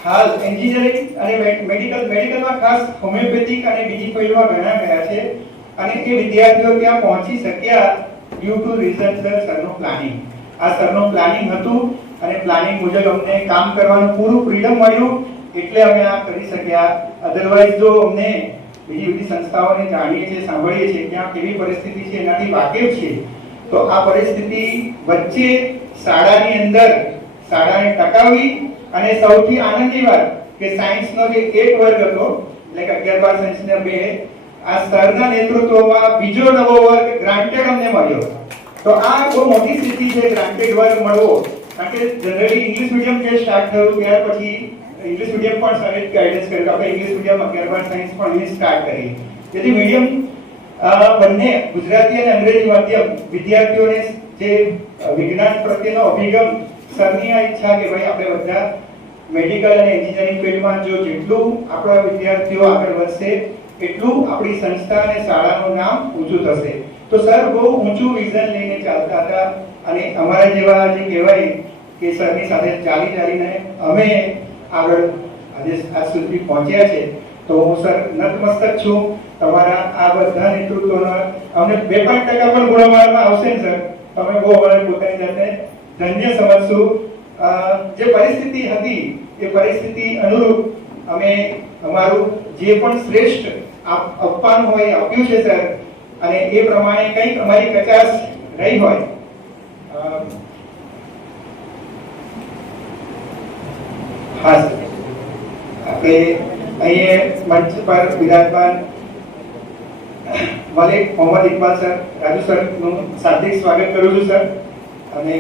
હાલ એન્જિનિયરિંગ અને મેડિકલમાં ખાસ હોમિયોપેથિક અને બીજી ફિલ્ડમાં ઘણા ગયા છે અને એ વિદ્યાર્થીઓ ત્યાં પહોંચી શક્યા ડ્યુ ટુ રીઝન સરનું પ્લાનિંગ. આ સરનું પ્લાનિંગ હતું અને પ્લાનિંગ મુજબ અમને કામ કરવાનું પૂરું ફ્રીડમ મળ્યું એટલે અમે આ કરી શક્યા. અધરવાઇઝ જો અમને બીજી બધી સંસ્થાઓને જાણીએ છીએ, સાંભળીએ છીએ ત્યાં કેવી પરિસ્થિતિ છે એનાથી વાકેફ છે, તો આ પરિસ્થિતિ વચ્ચે શાળાની અંદર શાળાને ટકાવવી અને સૌથી આનંદની વાત કે સાયન્સનો જે એક વર્ગ હતો એટલે કે 11-12 સાયન્સના 2, આ સરના નેતૃત્વમાં બીજો નવો વર્ગ ગ્રાન્ટેડ અમને મળ્યો. તો આ બહુ મોટી સ્થિતિ છે, ગ્રાન્ટેડ વર્ગ મળવો. કારણ કે જનરલી ઇંગ્લિશ મીડિયમ જે સ્ટાર્ટ થયું ત્યાર પછી ઇંગ્લિશ મીડિયમ પણ સરે ગાઈડન્સ કર્યું. આપણે ઇંગ્લિશ મીડિયમ 11-12 સાયન્સ પણ અહીં સ્ટાર્ટ કરી. જેથી મીડિયમ બંને ગુજરાતી અને અંગ્રેજી માધ્યમ વિદ્યાર્થીઓને જે વિજ્ઞાન પ્રત્યેનો અભિગમ, સરની આ ઈચ્છા કે ભાઈ આપણે બધા મેડિકલ અને એન્જિનિયરિંગ ફિલ્ડમાં જો જેટલું આપણા વિદ્યાર્થીઓ આગળ વધશે એટલું આપણી સંસ્થા અને શાળાનું નામ ઊંચું થશે. તો સર બહુ ઊંચું વિઝન લઈને ચાલતા હતા અને અમારા જેવા જે કહેવાય કે સરની સાથે ચાલીને અમે આગળ આજે આજ સુધી પહોંચ્યા છે. તો હું સર નતમસ્તક છું તમારા આ બધા નેતૃત્વના. અમને 2-5% પણ ગુણમાનમાં આવશે ને સર, તમે બહુ અમારે પોતાની જાતને ધન્ય સમજશું. જે પરિસ્થિતિ હતી એ પરિસ્થિતિ અનુરૂપ અમે અમારું જે પણ શ્રેષ્ઠ આપવાનું હોય આપ્યું છે સર, અને એ પ્રમાણે કંઈક અમારી કચાશ રહી હોય હા સર, આપણે અહીંયા મંચ પર વિરાજમાન મલિક મોહમ્મદ ઇકબાલ સર, રાજુ સરનું હાર્દિક સ્વાગત કરું છું સર અને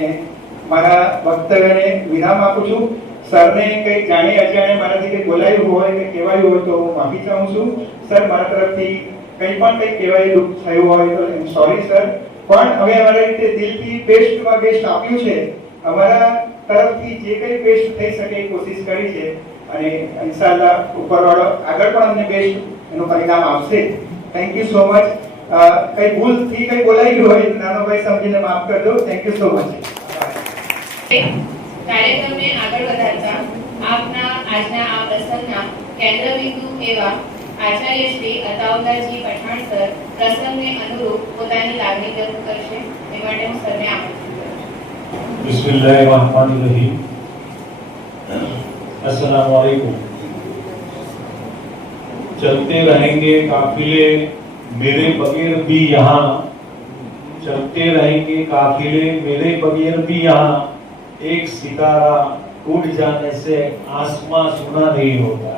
મારા વક્તવ્યને વિરામ આપું છું. સરને કંઈક જાણે અજાણે મારાથી કંઈક બોલાયું હોય કે કહેવાયું હોય તો હું માફી ચાહું છું સર. મારા તરફથી કંઈ કહેવાય દુઃખ થયું હોય તો આઈ એમ સોરી સર. પણ હવે અમારા રીતે દિલથી બેસ્ટમાં બેસ્ટ આપ્યું છે. અમારા તરફથી જે કંઈ બેસ્ટ થઈ શકે એ કોશિશ કરી છે અને ઇન્શાઅલ્લાહ ઉપરવાળો આગળ પણ અમને બેસ્ટ એનું પરિણામ આપશે. Thank you so much. કંઈ ભૂલથી કંઈ બોલાયું હોય નાનો ભાઈ સમજીને માફ કરજો. Thank you so much. કાર્યક્રમને આગળ વધારતા આપના આજના આ પ્રસંગના કેન્દ્રબિંદુ એવા આચાર્ય શ્રી અતાઉલ્લાહજી પઠાણ સર પ્રસંગને અનુરૂપ પોતાની લાગણી વ્યક્ત કરશે. એ માટે હું સરને આમંત્રિત કરું છું. बिस्मिल्लाहिर्रहमानिर्रहीम. अस्सलाम वालेकुम. चलते रहेंगे काफिले मेरे बगैर भी यहाँ, चलते रहेंगे काफिले मेरे बगैर भी यहाँ, एक सितारा टूट जाने से आसमां सुना नहीं होता.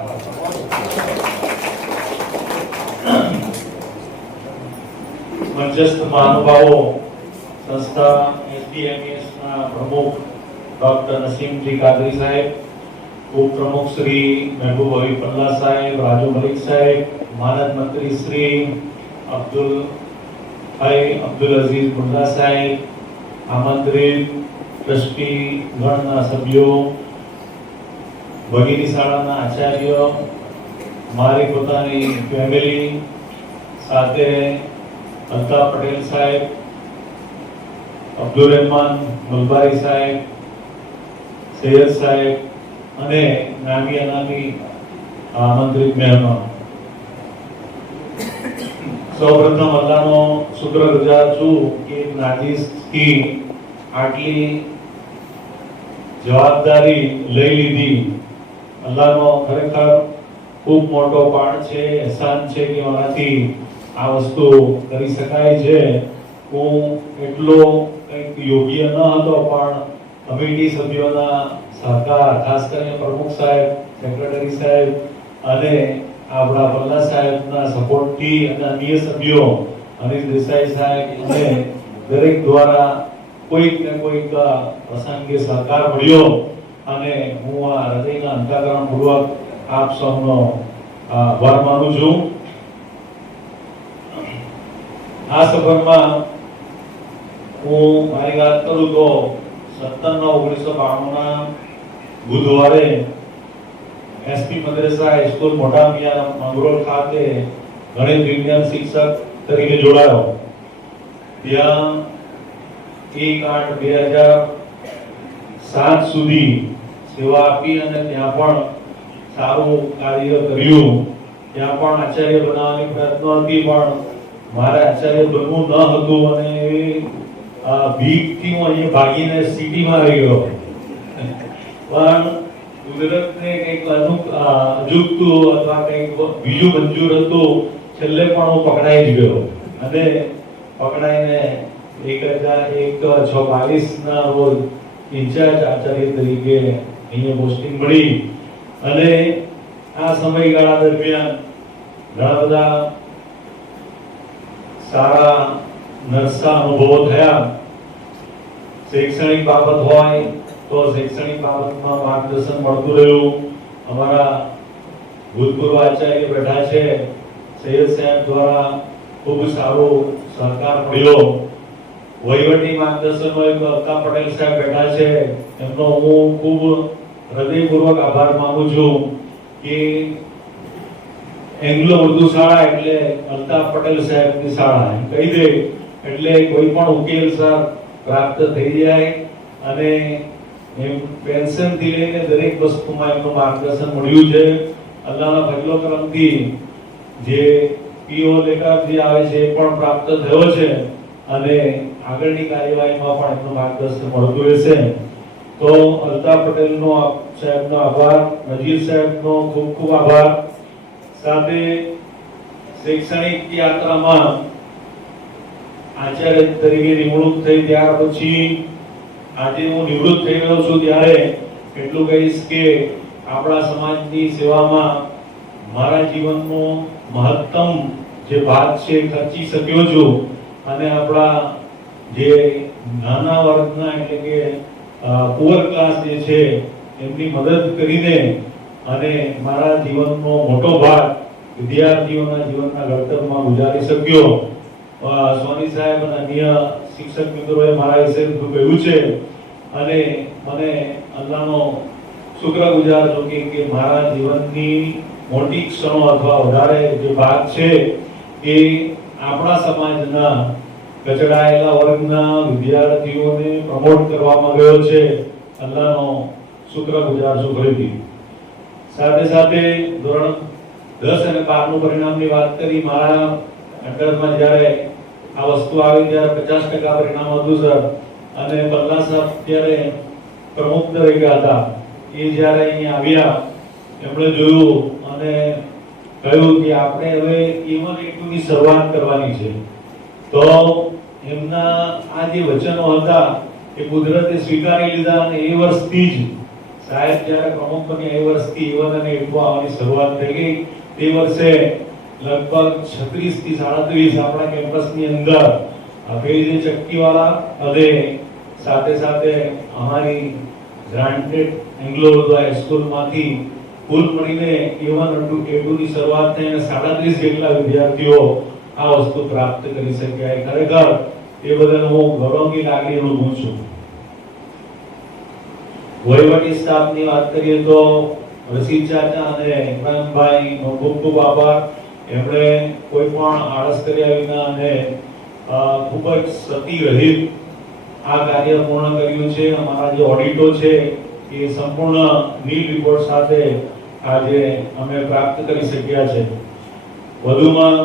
मंचस्थ महानुभावों, संस्था एसडीएमएस ના પ્રમુખ ડોક્ટર નસીમજી કાદરી સાહેબ, ઉપપ્રમુખ શ્રી મહેબૂબભાઈ પલ્લા સાહેબ, રાજુ મલિક સાહેબ, માનદ મંત્રી શ્રી અબ્દુલ અઝીઝ મુલ્લા સાહેબ, આમંત્રિત ટ્રસ્ટી ગણના સભ્યો, ભગીની શાળાના આચાર્ય, મારી પોતાની ફેમિલી સાથે અલ્તાફ પટેલ સાહેબ, અબ્દુલ રહેમાન મુલબારી સાહેબ, સૈયદ સાહેબ અને નામી અનામી આમંત્રિત મહેમાનો, સૌપ્રથમ અલ્લાહનો શુક્રગુજાર છું કે નાજીસથી આટલી જવાબદારી લઈ લીધી. અલ્લાહનો ખરેખર ખૂબ મોટો પાડ છે, એહસાન છે કે મારાથી આ વસ્તુ કરી શકાય છે. હું એટલો કંઈક યોગ્ય ન હતો પણ કમિટી સભ્યોના સહકાર, ખાસ કરીને પ્રમુખ સાહેબ, સેક્રેટરી સાહેબ અને આપણા પલ્લા સાહેબના સપોર્ટથી અને અન્ય સભ્યો અનિલ દેસાઈ સાહેબ અને દરેક દ્વારા કોઈક ને કોઈક પ્રસંગે સહકાર મળ્યો અને હું આ હૃદયના અંતઃકરણપૂર્વક આપ સૌનો આભાર માનું છું. આ સફરમાં હું મારી વાત કરું તો 17/9/1992 બુધવારે એસપી મદ્રેસા હાઈસ્કૂલ મોટા મિયાન મંગરોળ ખાતે ગણિત વિજ્ઞાન શિક્ષક તરીકે જોડાયો. ત્યાં 1/8/2007 સુધી સેવા આપી અને ત્યાં પણ સારું કાર્ય કર્યું. ત્યાં પણ આચાર્ય બનાવવાની પ્રયત્ન હતી, પણ મારે આચાર્ય બનવું ન હતું અને ભીખથી હું અહીંયા ભાગીને સિટીમાં રહી ગયો. પણ કુદરતને કંઈક અજુગતું અથવા કંઈક બીજું મંજૂર હતું. છેલ્લે પણ હું પકડાઈ જ ગયો અને પકડાઈને 1/6/22 રોજ ઇન્ચાર્જ આચાર્ય તરીકે અહીંયા પોસ્ટિંગ મળી. અને આ સમયગાળા દરમિયાન ઘણા બધા સારા નરસા અનુભવો થયા. શૈક્ષણિક બાબત હોય તો શૈક્ષણિક બાબતમાં માર્ગદર્શન મળતું રહ્યું. અમારા ભૂતપૂર્વ આચાર્ય બેઠા છે, સૈયદ સાહેબ દ્વારા ખૂબ સારો સહકાર મળ્યો. વહીવટી માર્ગદર્શન હોય તો અલ્તાફ પટેલ સાહેબ બેઠા છે, એમનો હું ખૂબ હૃદયપૂર્વક આભાર માનું છું કે એંગ્લો ઉર્દુ શાળા એટલે અલ્તાફ પટેલ સાહેબની શાળા એમ કહી દે એટલે કોઈ પણ ઉકેલ સર પ્રાપ્ત થઈ જાય. અને એમ પેન્શન થી લઈને દરેક વસ્તુમાં એમનું માર્ગદર્શન મળ્યું છે. અલ્લાહના ફજલો કરમથી જે પીઓ લેટર જે આવે છે એ પણ પ્રાપ્ત થયો છે અને આગળની કાર્યવાહીમાં પણ એમનું માર્ગદર્શન મળતું રહેશે. તો અલ્તાફ પટેલનો સાહેબનો આભાર, નજીર સાહેબનો ખૂબ ખૂબ આભાર. સાથે શૈક્ષણિક યાત્રામાં આચાર્ય તરીકે નિમણૂક થઈ ત્યાર પછી આજે હું નિવૃત્ત થઈ રહ્યો છું ત્યારે એટલું કહીશ કે આપણા સમાજની સેવામાં મારા જીવનનો મહત્તમ જે ભાગ છે ખર્ચી શક્યો છું. અને આપણા જે નાના વર્ગના એટલે કે પુઅર ક્લાસ જે છે એમની મદદ કરીને અને મારા જીવનનો મોટો ભાગ વિદ્યાર્થીઓના જીવનના ઘડતરમાં ગુજારી શક્યો. સોની સાહેબ અને અન્ય શિક્ષક મિત્રોએ મારા વિશે કહ્યું છે અને મને અલ્લાહનો શુક્રગુજાર છું કે મારા જીવનની મોટી ક્ષણો અથવા વધારે જે ભાગ છે એ આપણા સમાજના કચડાયેલા વર્ગના વિદ્યાર્થીઓને પ્રમોટ કરવામાં ગયો છે. અલ્લાહનો શુક્રગુજાર છું ફરીથી. સાથે સાથે ધોરણ 10 અને 12 નું પરિણામની વાત કરી. મારા અંડરમાં જ્યારે આ વસ્તુ આવી ત્યારે 50% પરિણામ હતું સર. અને પલ્લા સાહેબ ત્યારે પ્રમુખ તરીકે હતા. એ જ્યારે અહીંયા આવ્યા એમણે જોયું અને કહ્યું કે આપણે હવે A1 A2 ની શરૂઆત કરવાની છે. તો એમના આ જે વચનો હતા એ કુદરતે સ્વીકારી લીધા અને એ વર્ષથી જ સાહેબ જ્યારે પ્રમુખ બન્યા એ વર્ષથી A1 અને A2 આવવાની શરૂઆત થઈ ગઈ. તે વર્ષે લગભગ 36 થી 37 આપણા કેમ્પસની અંદર અભેજી ચક્કીવાળા અને સાથે સાથે અમારી ગ્રાન્ટેડ એંગ્લો ઉર્દુ હાઈસ્કૂલમાંથી કુલ મળીને A1 A2 ની શરૂઆત થઈ અને 37 જેટલા વિદ્યાર્થીઓ આ વસ્તુ પ્રાપ્ત કરી શક્યા. ખરેખર એ બદલ હું ગૌરવની લાગણી અનુભવું છું. વહીવટી સ્ટાફની વાત કરીએ તો રશીદ ચાચા અને ઇમરાનભાઈ નો ખૂબ ખૂબ આભાર. એમણે કોઈ પણ આળસ કર્યા વિના અને ખૂબ જ સતી રહિત આ કાર્ય પૂર્ણ કર્યું છે. અમારા જે ઓડિટો છે એ સંપૂર્ણ નીલ રિપોર્ટ સાથે આજે અમે પ્રાપ્ત કરી શક્યા છે. વધુમાં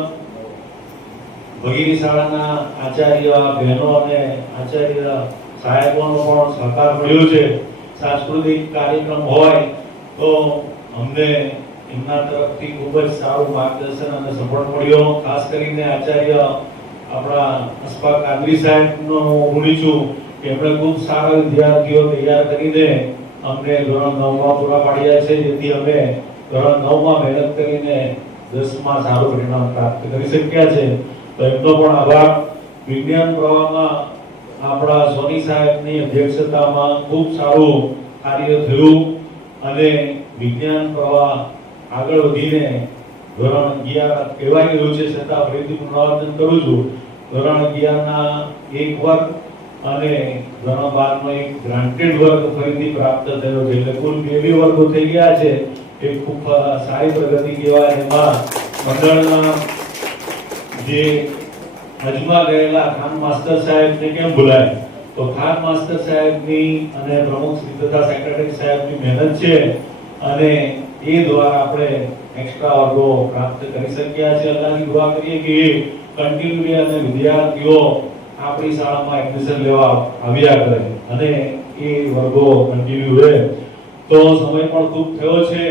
ભગીરી શાળાના આચાર્ય બહેનો અને આચાર્ય સાહેબોનો પણ સહકાર મળ્યો છે. સાંસ્કૃતિક કાર્યક્રમ હોય તો અમને એમના તરફથી ખૂબ જ સારું માર્ગદર્શન અને સપોર્ટ મળ્યો. ખાસ કરીને આચાર્ય આપણા અશફાક કાદરી સાહેબનો હું ઋણી છું કે એમણે ખૂબ સારા વિદ્યાર્થીઓ તૈયાર કરીને અમને ધોરણ 9 માં પૂરા પાડ્યા છે, જેથી અમે ધોરણ 9 માં મહેનત કરીને 10 માં સારું પરિણામ પ્રાપ્ત કરી શક્યા છે. તો એમનો પણ આભાર. વિજ્ઞાન પ્રવાહમાં આપણા સોની સાહેબની અધ્યક્ષતામાં ખૂબ સારું કાર્ય થયું અને વિજ્ઞાન પ્રવાહ આગળ વધીને ધોરણ 11 કહેવાય ગયું છે, છતાં ફરીથી પુનરાવર્તન કરું છું, ધોરણ 11 ના એક વર્ગ અને ધોરણ 12 નો એક ગ્રાન્ટેડ વર્ગ ફરીથી પ્રાપ્ત થયો છે, એટલે કુલ 2 વર્ગો થઈ ગયા છે. એ ખૂબ સારી પ્રગતિ કહેવાય. એમાં મંડળના જે અજમા ગયેલા ખાન માસ્ટર સાહેબને કેમ ભૂલાય, તો ખાન માસ્ટર સાહેબની અને પ્રમુખ શ્રી તથા સેક્રેટરી સાહેબની મહેનત છે અને એ દ્વારા આપણે એક્સ્ટ્રા વર્ગો પ્રાપ્ત કરી શક્યા છે. અલ્લાહની દુઆ કરીએ કે એ કન્ટિન્યુઅલી અને વિદ્યાર્થીઓ આપણી શાળામાં એડમિશન લેવા આવ્યા કરે અને એ વર્ગો કન્ટિન્યુ રહે. તો સમય પણ ખૂબ થયો છે.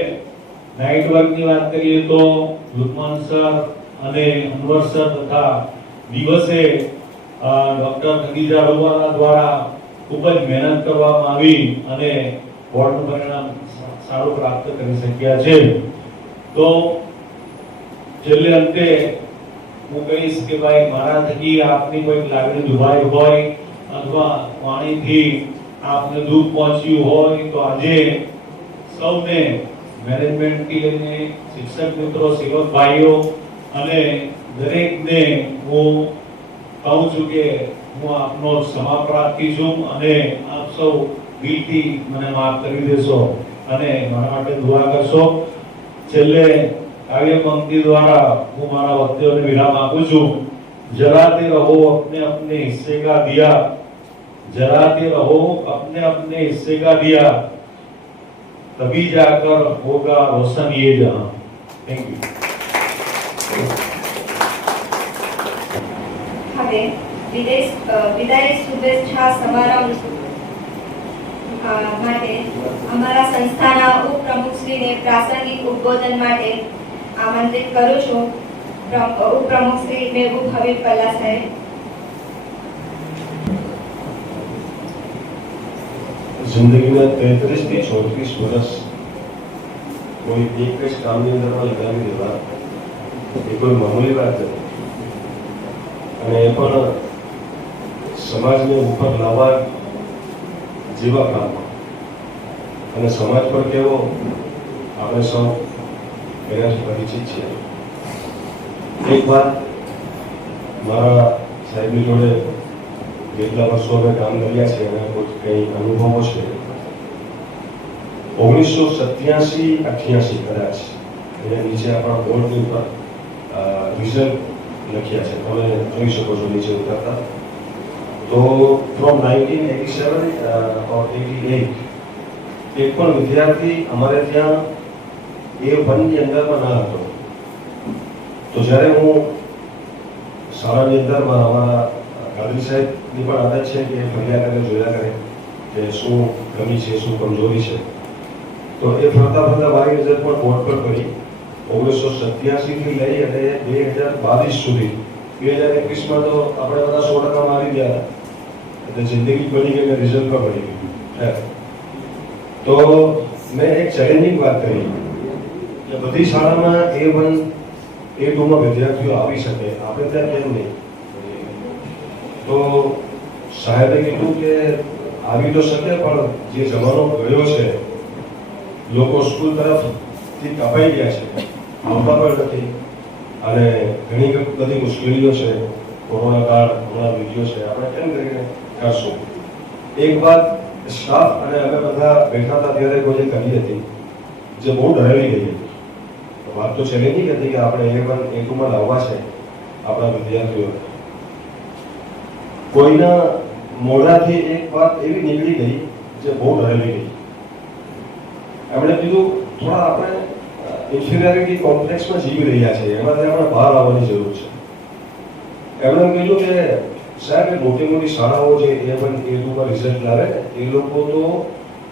નાઇટ વર્કની વાત કરીએ તો લુકમાન સર અને અનવર સર તથા દિવસે ડોક્ટર ખદીજા રૂવાલા દ્વારા ખૂબ જ મહેનત કરવામાં આવી અને બોર્ડનું પરિણામ સારું પ્રાપ્ત કરી શક્યા છે. તો છેલ્લે અંતે હું કહીશ કે ભાઈ મારા થકી આપની કોઈ લાગણી દુભાઈ હોય અથવા વાણીથી આપને દુઃખ પહોંચ્યું હોય તો આજે સૌને મેનેજમેન્ટથી લઈને શિક્ષક મિત્રો, સેવક ભાઈઓ અને દરેકને હું કહું છું કે હું આપનો ક્ષમા પ્રાર્થી છું અને આપ સૌ દિલથી મને માફ કરી દેશો અને મારા માટે દુઆ કરશો. છેલ્લે કાવ્ય પંક્તિ દ્વારા હું મારા વક્તવ્યને વિરામ આપું છું. जलाते रहो अपने अपने हिस्से का दिया, जलाते रहो अपने अपने हिस्से का दिया, तभी जाकर होगा रोशन ये जहां. Thank you. હવે વિદાય શુભેચ્છા સમારંભ માટે અમારા સંસ્થાના ઉપપ્રમુખશ્રીને પ્રાસંગિક ઉદ્બોધન માટે આમંત્રિત કરું છું. ઉપપ્રમુખ શ્રી મહેબૂબ હબીબ પલ્લા સાહેબ. जिंदगी में 33 થી 34 વર્ષ કોઈ એક જ કામની અંદરમાં લગાવી દેવા એ કોઈ મામૂલી વાત નથી અને એ પણ સમાજને ઉપર લાવવા જેવા કામ અને સમાજ પર કેવો આપણે સૌ એનાથી પરિચિત છીએ. એક વાત મારા સાહેબની જોડે જેટલા વર્ષો અમે કામ કર્યા છે એના કોઈ કંઈ અનુભવો છે. 1987-88 કદાચ એને નીચે આપણા બોર્ડની ઉપર રિઝલ્ટ લખ્યા છે, તમે જોઈ શકો છો નીચે ઉતરતા. તો ફ્રોમ 1987 or 88 એક પણ વિદ્યાર્થી અમારે ત્યાં A1ની અંદરમાં ન હતો. તો જ્યારે હું શાળાની અંદરમાં અમારા ગાંધી સાહેબની પણ આદત છે કે ફર્યા કરે, જોયા કરે કે શું કમી છે, શું કમજોરી છે. તો એ ફરતા ફરતા મારી નજર પણ બોર્ડ પર પડી. 1987થી લઈ અને 2022 સુધી 2021માં તો આપણે બધા 100% મારી ગયા એટલે જિંદગી બની ગઈ અને રિઝલ્ટ પણ બની ગયું. તો મેં એક ચેલેન્જિંગ વાત કરી કે બધી શાળામાં A1 A2માં વિદ્યાર્થીઓ આવી શકે, આપણે ત્યાં કેમ નહીં? તો સાહેબે કીધું કે આવી તો શકે પણ જે જમાનો ગયો છે લોકો સ્કૂલ તરફથી કપાઈ ગયા છે, આવતા પણ નથી અને ઘણી બધી મુશ્કેલીઓ છે. કોરોના કાળ હમણાં વિડીયો છે, આપણે કેમ કરીને કરશું? એક વાત સ્ટાફ અને અમે બધા બેઠા હતા ત્યારે કોઈ કરી હતી જે બહુ ડરેલી ગઈ હતી. વાત તો ચેલેન્જિંગ હતી કે આપણે A1 A2માં લાવવા છે આપણા વિદ્યાર્થીઓ. કોઈના મોઢાથી એક વાત એવી નીકળી ગઈ જે બહુ ડરેલી ગઈ. એમણે કીધું થોડા આપણે ઇન્ફિરિયોરિટી કોમ્પ્લેક્સમાં જીવી રહ્યા છીએ, એમાંથી આપણે બહાર આવવાની જરૂર છે. એમણે કીધું કે સાહેબ મોટી મોટી શાળાઓ જે A1 A2માં રિઝલ્ટ લાવે ને એ લોકો તો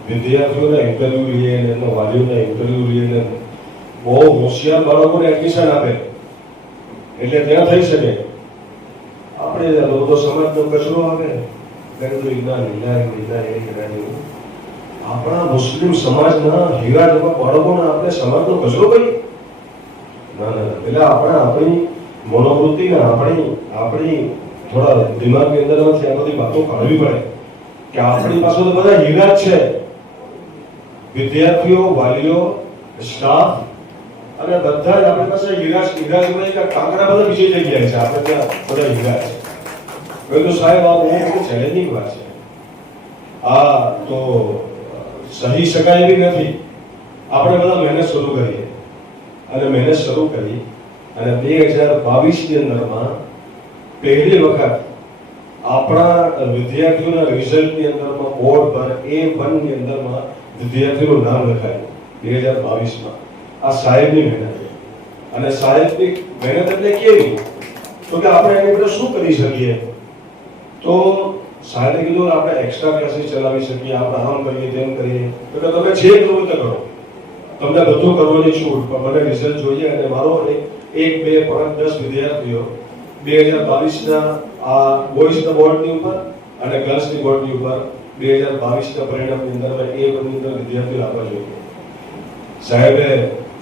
વિદ્યાર્થીઓના ઇન્ટરવ્યુ લઈએ ને એમના વાલીઓના ઇન્ટરવ્યુ લઈએ ને બહુ હોશિયાર બાળકોને એડમિશન આપે એટલે ત્યાં થઈ શકે. આપણે લોકો સમાજનો કચરો આવે આપણા મુસ્લિમ સમાજના હીરા જેવા બાળકોને આપણે સમાજનો કચરો કરીએ? ના ના, એટલે આપણી મનોવૃત્તિ ને આપણી થોડા દિમાગની અંદરમાંથી આ બધી વાતો કાઢવી પડે કે આપણી પાસે તો બધા હીરા જ છે, વિદ્યાર્થીઓ, વાલીઓ, સ્ટાફ અને બધા જ આપણી પાસે હીરા જોડે કે કાંકરા બધા બીજી જગ્યાએ છે, આપણે ત્યાં બધા હીરા છે. મેં તો સાહેબ આ બહુ ચેલેન્જિંગ વાત છે. આ તો સહી શકાય એવી નથી. આપણે બધા મહેનત શરૂ કરીએ અને મહેનત શરૂ કરી અને 2022 ની અંદરમાં પહેલી વખત આપણા વિદ્યાર્થીઓના રિઝલ્ટની અંદરમાં બોર્ડ પર A1 ની અંદરમાં વિદ્યાર્થીનું નામ લખાયું 2022માં. આ સાહેબની મહેનત છે. અને સાહેબની મહેનત એટલે કેવી, તો કે આપણે એની માટે શું કરી શકીએ. તો સાહેબે કીધું આપણે એક્સ્ટ્રા ક્લાસીસ ચલાવી શકીએ, આપણે આમ કરીએ તેમ કરીએ. તો કે તમે જે કરવું તે કરો, તમને બધું કરવાની છૂટ, પણ મને રિઝલ્ટ જોઈએ. અને મારો 1, 2, 5, 10 વિદ્યાર્થીઓ 2022ના આ બોયઝના બોર્ડની ઉપર અને ગર્લ્સની બોર્ડની ઉપર 2022ના પરિણામની અંદર A1 ની અંદર વિદ્યાર્થીઓ આપવા જોઈએ. સાહેબે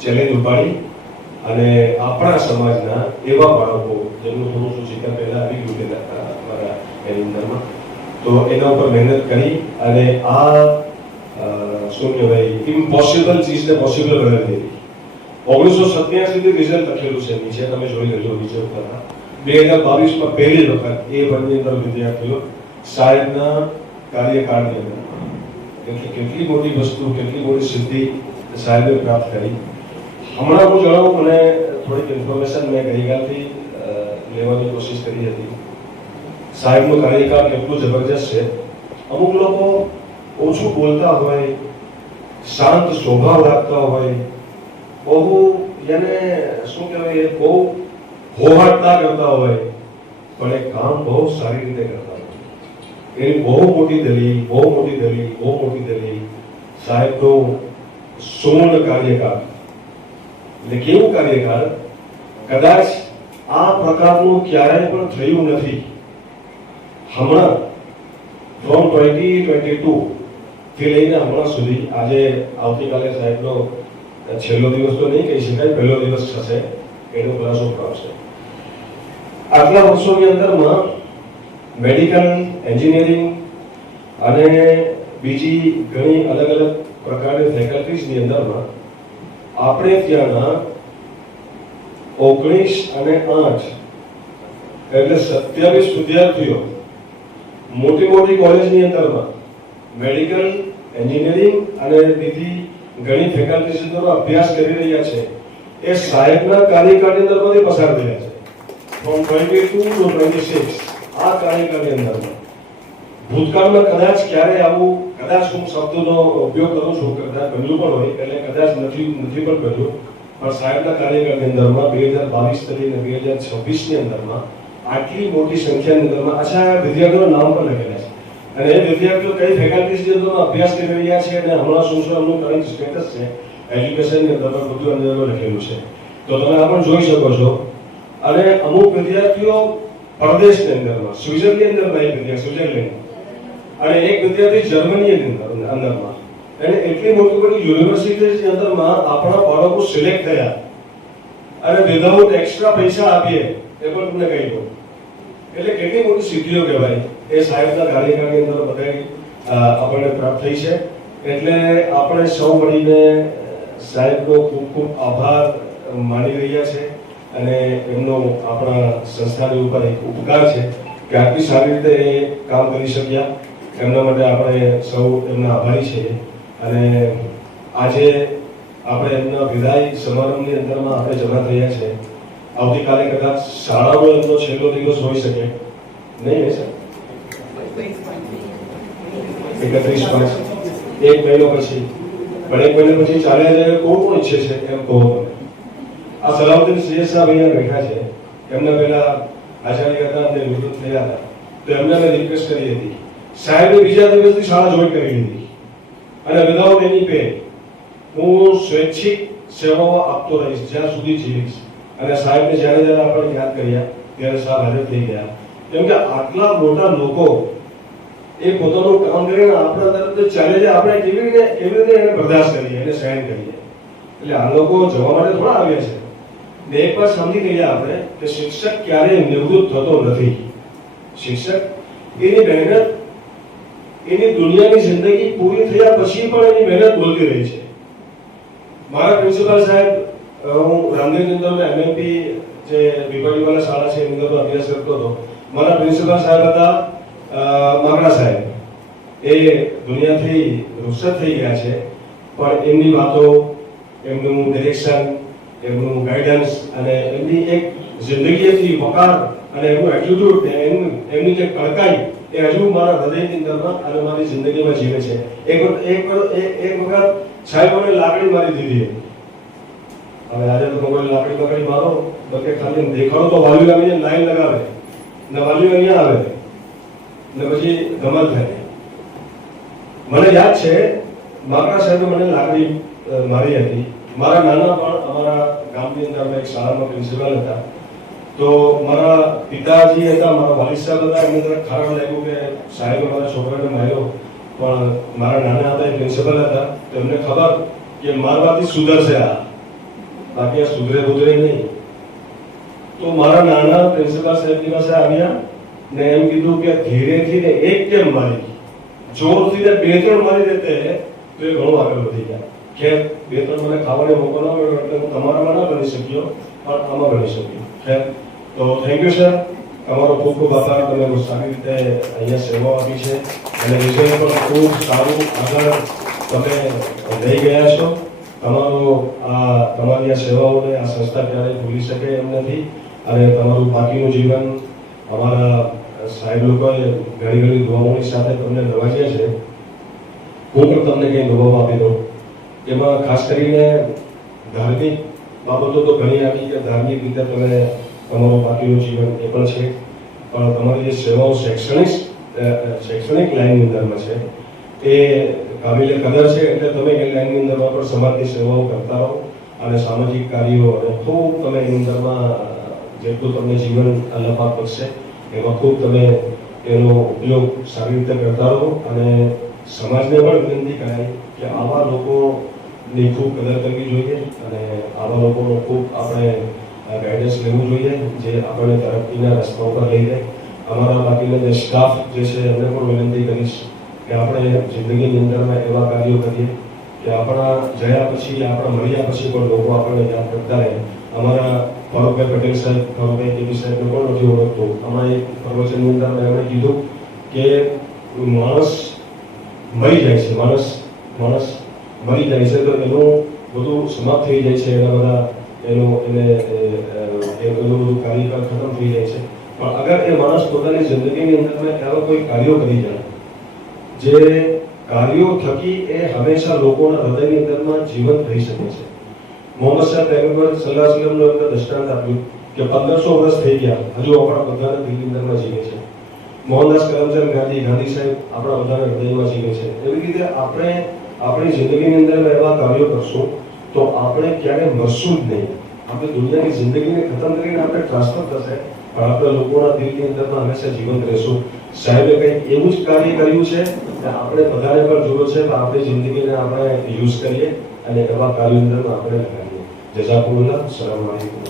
ચેલેન્જ ઉપાડી અને આપણા સમાજના એવા બાળકો જેમનું થોડું શું શીખ્યા પહેલા આવી ગયું હતા અમારા એની અંદરમાં, તો એના ઉપર મહેનત કરી અને આ શું કહેવાય ઇમ્પોસિબલ ચીજને પોસિબલ બનાવી દીધી. 1987 થી રિઝલ્ટ લખેલું છે નીચે, તમે જોઈ લેજો નીચે ઉપર. 2022માં પહેલી વખત A1 ની અંદર વિદ્યાર્થીઓ સાહેબના કાર્યકાળની અંદર કેટલી મોટી વસ્તુ, કેટલી મોટી સિદ્ધિ સાહેબે પ્રાપ્ત કરી. હમણાં હું જણાવું, મને થોડીક ઇન્ફોર્મેશન મેં ગઈકાલથી લેવાની કોશિશ કરી હતી. સાહેબનો કાર્યકાળ કેટલું જબરજસ્ત છે. અમુક લોકો ઓછું બોલતા હોય, શાંત સ્વભાવ રાખતા હોય, બહુ એને શું કહેવાય બહુ હોહાટતા કરતા હોય, પણ એ કામ બહુ સારી રીતે કરતા હોય. એની બહુ મોટી દલીલ સાહેબનો સુવર્ણ કાર્યકાળ. એટલે કેવું કાર્યકાળ, કદાચ આ પ્રકારનું ક્યારેય પણ થયું નથી. હમણાં ફ્રોમ 2022 થી લઈને હમણાં સુધી, આજે આવતીકાલે સાહેબનો છેલ્લો દિવસ તો નહીં કહી શકાય, પહેલો દિવસ થશે, એનો ખુલાસો કરાવશે. આટલા વર્ષોની અંદરમાં મેડિકલ, એન્જિનિયરિંગ અને બીજી ઘણી અલગ અલગ પ્રકારની ફેકલ્ટીઝની અંદરમાં આપણે ત્યાંના 19 અને 8 એટલે 27 વિદ્યાર્થીઓ મોટી કોલેજની અંદરમાં મેડિકલ, એન્જિનિયરિંગ અને બીજી ઘણી ફેકલ્ટીઝ અંદર અભ્યાસ કરી રહ્યા છે. એ સાહેબના કાર્યકાળની અંદરમાંથી પસાર થયા છે. ફ્રોમ 22 to 26 આ કાર્યકાળની અંદરમાં ભૂતકાળમાં કદાચ ક્યારે આવું, કદાચ હું શબ્દનો ઉપયોગ કરું છું, કદાચ બન્યું પણ હોય, એટલે કદાચ નથી પણ બન્યું, પણ સાહેબના કાર્યકાળની અંદરમાં 2022 થી લઈને 2026 ની અંદરમાં આટલી મોટી સંખ્યાની અંદરમાં અચ્છા વિદ્યાર્થીઓના નામ પણ લખેલા છે. અને એ વિદ્યાર્થીઓ કઈ ફેકલ્ટીઝની અંદર અભ્યાસ કરી રહ્યા છે અને હમણાં શું એમનું કરંટ સ્ટેટસ છે એજ્યુકેશનની અંદર બધું અંદર લખેલું છે. તો તમે આ પણ જોઈ શકો છો. અને અમુક વિદ્યાર્થીઓ પરદેશની અંદરમાં, સ્વિટ્ઝરલેન્ડમાં એક વિદ્યાર્થી સ્વિટ્ઝરલેન્ડ અને એક વિદ્યાર્થી જર્મનીની અંદરમાં, અને એટલી મોટી યુનિવર્સિટીની અંદરમાં આપણા બાળકો સિલેક્ટ થયા અને વિધાઉટ એક્સ્ટ્રા પૈસા આપીએ એ પણ તમને કહી દઉં. એટલે કેટલી મોટી સિદ્ધિઓ કહેવાય એ સાહેબના કાર્યકાળની અંદર બધાય આપણને પ્રાપ્ત થઈ છે. એટલે આપણે સૌ મળીને સાહેબનો ખૂબ ખૂબ આભાર માની રહ્યા છે અને એમનો આપણા સંસ્થાની ઉપર એક ઉપકાર છે કે આટલી સારી રીતે એ કામ કરી શક્યા. એમના માટે આપણે સૌ એમના આભારી છીએ. અને આજે આપણે એમના વિદાય સમારંભની અંદરમાં આપણે જમા થયા છે. આવતીકાલે કદાચ શાળાનો એમનો છેલ્લો દિવસ હોઈ શકે, નહીં હશે 31/5 એક મહિનો પછી, પણ એક મહિના પછી ચાલ્યા જાય કોણ ઈચ્છે છે એમ કહો. આ સલાઉદ્દીન સૈયદ સાહેબ અહીંયા બેઠા છે. એમના પહેલા આચાર્ય હતા અને નિવૃત્ત થયા હતા, તો એમને મેં રિક્વેસ્ટ કરી હતી. સાહેબે બીજા દિવસથી શાળા જોઈન કરી લીધી અને વિધાઉટ એની પે હું સ્વૈચ્છિક સેવાઓ આપતો રહીશ જ્યાં સુધી જીવીશ. અને સાહેબને જ્યારે આપણે યાદ કર્યા ત્યારે સાહેબ હાજર થઈ ગયા. કેમ કે આટલા મોટા લોકો એ પોતાનું કામ કરીને આપણા તરફ ચાલે છે, આપણે કેવી રીતે એને બરદાસ્ત કરીએ, એને સહન કરીએ. એટલે આ લોકો જવા માટે થોડા આવ્યા છે. ને એક વાત સમજી ગયા આપણે કે શિક્ષક ક્યારેય નિવૃત્ત થતો નથી. શિક્ષક એની મહેનત એની દુનિયાની જિંદગી પૂરી થયા પછી પણ એની મહેનત બોલતી રહી છે. મારા પ્રિન્સિપાલ સાહેબ, હું રામદેવનગરમાં એમએમપી જે વિભાગીવાલા શાળા છે એની અંદર અભ્યાસ કરતો હતો. મારા પ્રિન્સિપાલ સાહેબ હતા માગડા સાહેબ. એ દુનિયાથી રૂખસત થઈ ગયા છે, પણ એમની વાતો, એમનું ડિરેક્શન, એમનું ગાઈડન્સ અને એમની એક જિંદગીથી વકાર અને એમનું એટીટ્યુડ ને એમની જે કડકાઈ એ હજુ મારા હૃદયની અંદરમાં અને મારી જિંદગીમાં જીવે છે. એક વખત સાહેબોને લાકડી મારી દીધી. હવે આજે તો કોઈ લાકડી પકડી મારો કે ખાલી દેખાડો તો વાલીઓ આવીને લાઈન લગાવે ને વાલીઓ અહીંયા આવે ને પછી ધમાલ થાય. મને યાદ છે માગડા સાહેબે મને લાકડી મારી હતી. મારા નાના પણ અમારા ગામની અંદર એક શાળામાં પ્રિન્સિપાલ હતા. તો મારા પિતાજી હતા, મારા વાલિદ સાહેબ હતા. એમને તરફ ખરાબ લાગ્યું કે સાહેબે મારા છોકરાને માર્યો, પણ મારા નાના હતા એ પ્રિન્સિપલ હતા. તો એમને ખબર કે મારવાથી સુધરશે આ, બાકી આ સુધરે બુધરે નહીં. તો મારા નાના પ્રિન્સિપલ સાહેબની પાસે આવ્યા ને એમ કીધું કે ધીરેથી ને એક કેમ મારી, જોરથી ને 2-3 મારી દેતે તો એ ઘણું આગળ વધી ગયા. ખેર 2-3 મને ખાવાને મોકો ના મળ્યો એટલે હું તમારામાં ના બની શક્યો, પણ આમાં બની શક્યો. ખેર તો થેન્ક યુ સર, તમારો ખૂબ ખૂબ આભાર. તમે બહુ સારી રીતે અહીંયા સેવા આપી છે અને વિષય પણ ખૂબ સારું આગળ તમે લઈ ગયા છો. તમારી આ સેવાઓને આ સંસ્થા ક્યારેય ભૂલી શકે એમ નથી અને તમારું બાકીનું જીવન અમારા સાહેબ લોકોએ ઘણી ઘણી દુઆઓની સાથે તમને નવાજ્યા છે. હું પણ તમને કંઈ દુઆઓ આપી દઉં. એમાં ખાસ કરીને ધાર્મિક બાબતો તો ઘણી આવી કે ધાર્મિક રીતે તમે તમારું બાકીનું જીવન એ પણ છે, પણ તમારી જે સેવાઓ શૈક્ષણિક લાઈનની અંદરમાં છે એ કાબિલે કદર છે. એટલે તમે એ લાઈનની અંદરમાં પણ સમાજની સેવાઓ કરતા રહો અને સામાજિક કાર્યો અને ખૂબ તમે એની અંદરમાં જેટલું તમને જીવન અલ્લાહ પાક બક્ષે એમાં ખૂબ તમે એનો ઉપયોગ સારી રીતે કરતા રહો. અને સમાજને પણ વિનંતી કરાય કે આવા લોકોની ખૂબ કદર કરવી જોઈએ અને આવા લોકોનો ખૂબ આપણે ગાઈડન્સ લેવું જોઈએ જે આપણને તરક્કીના રસ્તા ઉપર લઈ જાય. અમારા બાકીના જે સ્ટાફ જે છે એમને પણ વિનંતી કરીશ કે આપણે જિંદગીની અંદરમાં એવા કાર્યો કરીએ કે આપણા જયા પછી, આપણા મળ્યા પછી પણ લોકો આપણને યાદ કરતા રહે. અમારા ફારૂકભાઈ પટેલ સાહેબ, ફારૂકભાઈ કેવી સાહેબને પણ નથી ઓળખતો. અમારા એક પ્રવચનની અંદર એમણે કીધું કે માણસ મરી જાય છે, માણસ મરી જાય છે તો એનું બધું સમાપ્ત થઈ જાય છે, એના બધા બધું કાર્યકાળ ખતમ થઈ જાય છે. પણ અગર એ માણસ પોતાની જિંદગીની અંદર એવા કોઈ કાર્યો કરી જાય જે કાર્યો થકી એ હંમેશા લોકોના હૃદયની અંદરમાં જીવંત રહી શકે છે. મોહમ્મદ સાહેબ પૈગંબર સલ્લલ્લાહુ અલૈહિ વસલ્લમનું એમને દૃષ્ટાંત આપ્યું કે 1500 વર્ષ થઈ ગયા, હજુ આપણા બધાના દિલની અંદરમાં જીવે છે. મોહનદાસ કરમચંદ ગાંધી સાહેબ આપણા બધાના હૃદયમાં જીવે છે. એવી રીતે આપણે આપણી જિંદગીની અંદર એવા કાર્યો કરશું તો આપણે ક્યારેય મરશું જ નહીં. આપણે દુનિયાની જિંદગીને ખતમ કરીને આપણે ટ્રાન્સફર થશે, પણ આપણે લોકોના દિલની અંદરમાં હંમેશા જીવંત રહેશું. સાહેબે કંઈક એવું જ કાર્ય કર્યું છે કે આપણે બધાને પણ જોયું છે કે આપણી જિંદગીને આપણે યુઝ કરીએ અને એવા કાર્યો અંદરમાં આપણે લગાડીએ. જઝાકુલ્લાહ. અસ્સલામુ અલૈકુમ.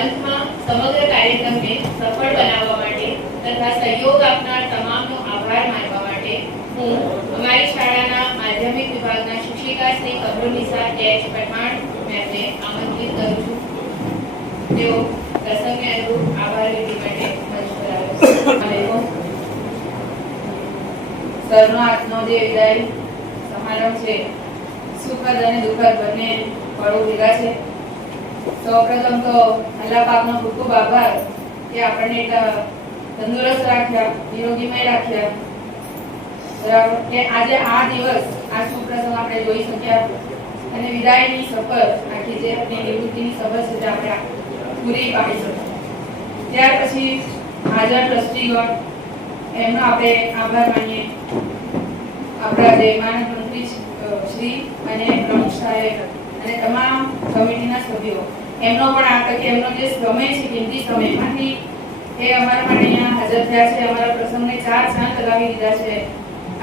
અંતમાં સમગ્ર કાર્યક્રમને સફળ બનાવવા માટે તથા સહયોગ આપનાર તમામનો આભાર માનવા માટે હું અમારી શાળાના માધ્યમિક વિભાગના શિક્ષિકા શ્રી કમરુનિસા એચ પઠાણ મેમને આમંત્રિત કરું છું. તેઓ પ્રસંગને અનુરૂપ આભાર વિધિ માટે મંચ પર આવે છે. સરનો આજનો જે વિદાય સમારંભ છે, સુખદ અને દુઃખદ બંને પળો ભેગા છે. સૌપ્રથમ તો અલ્લાહ પાકનો ખૂબ ખૂબ આભાર કે આપણને તંદુરસ્ત રાખ્યા, નિરોગીમય રાખ્યા, બરાબર કે આજે આ દિવસ, આ સુપ્રસંગ આપણે જોઈ શક્યા અને વિદાયની સફર, આખી જે આપણી નિવૃત્તિની સફર છે તે આપણે પૂરી પાડી શક્યા. ત્યાર પછી હાજર ટ્રસ્ટીગણ એમનો આપણે આભાર માનીએ. આપણા જે માનદ મંત્રી શ્રી અને પ્રમુખ સાહેબ અને તમામ કમિટીના સભ્યો, એમનો પણ આ તકે એમનો જે સમય છે, કિંમતી સમયમાંથી એ અમારા માટે અહીંયા હાજર થયા છે. અમારા પ્રસંગને 4 ચાંદ લગાવી દીધા છે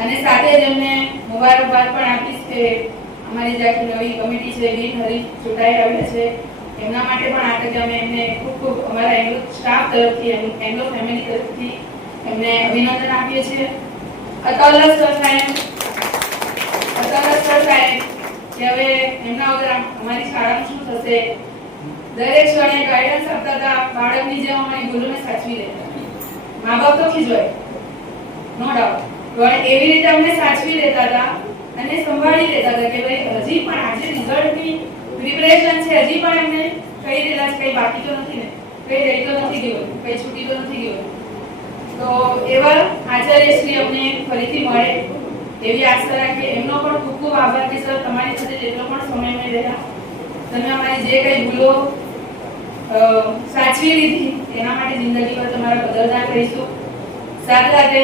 અને સાથે જ એમને મુબારકબાદ પણ આપીશ કે અમારી જે આખી નવી કમિટી છે બિનહરીફ ચૂંટાઈ આવ્યા છે એમના માટે પણ આ તકે અમે એમને ખૂબ ખૂબ અમારા એંગ્લો સ્ટાફ તરફથી એંગ્લો ફેમિલી તરફથી એમને અભિનંદન આપીએ છીએ. અતાઉલ્લા સર સાહેબ કે હવે એમના વગર અમારી શાળાનું શું થશે. દરેક ક્ષણે ગાઈડન્સ આપતા હતા, બાળકની જેમ અમારી ભૂલોને સાચવી લેતા. મા બાપ તો ખીજવાય, નો ડાઉટ, પણ એવી રીતે અમને સાચવી લેતા હતા અને સંભાળી લેતા હતા કે ભાઈ હજી પણ આજે રિઝલ્ટની પ્રિપરેશન છે, હજી પણ એમને કહી દેલા છે કઈ બાકી તો નથી ને, કઈ રહી તો નથી ગયું, કઈ છૂટી તો નથી ગયું. તો એવા આચાર્યશ્રી અમને ફરીથી મળે એવી આશા રાખીએ. એમનો પણ ખૂબ ખૂબ આભાર કે સર તમારી સાથે જેટલો પણ સમય મેં રહ્યા, તમે અમારી જે કઈ ભૂલો સાચવી લીધી એના માટે જિંદગીભર તમારા કદરદાન રહીશું. સાથે સાથે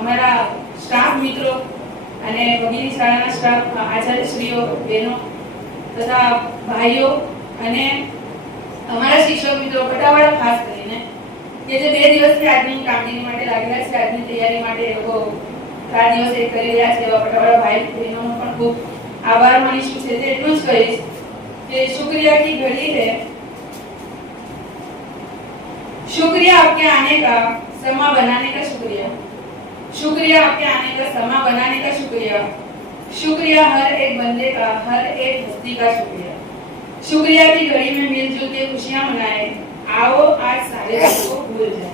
અમારા સ્ટાફ મિત્રો અને વગેરે શાળાના સ્ટાફ, આચાર્યશ્રીઓ, બહેનો તથા ભાઈઓ અને અમારા શિક્ષક મિત્રો પટાવાળા ખાસ કરીને કે જે 2 દિવસથી આજની કામગીરી માટે લાગેલા છે, આજની તૈયારી માટે એ લોકો રાત દિવસ એક કરી રહ્યા છે. એવા પટાવાળા ભાઈ બહેનોનો પણ ખૂબ આભાર માનીશું. છે તે એટલું જ કહીશ કે शुक्रिया की घड़ी है, शुक्रिया आपके आने का, समा बनाने का शुक्रिया, शुक्रिया आपके आने का, समा बनाने का शुक्रिया, शुक्रिया हर एक बंदे का, हर एक हस्ती का शुक्रिया. शुक्रिया की घड़ी में मिलजुल के खुशियां मनाएं. आओ आज सारे को भूल जाए.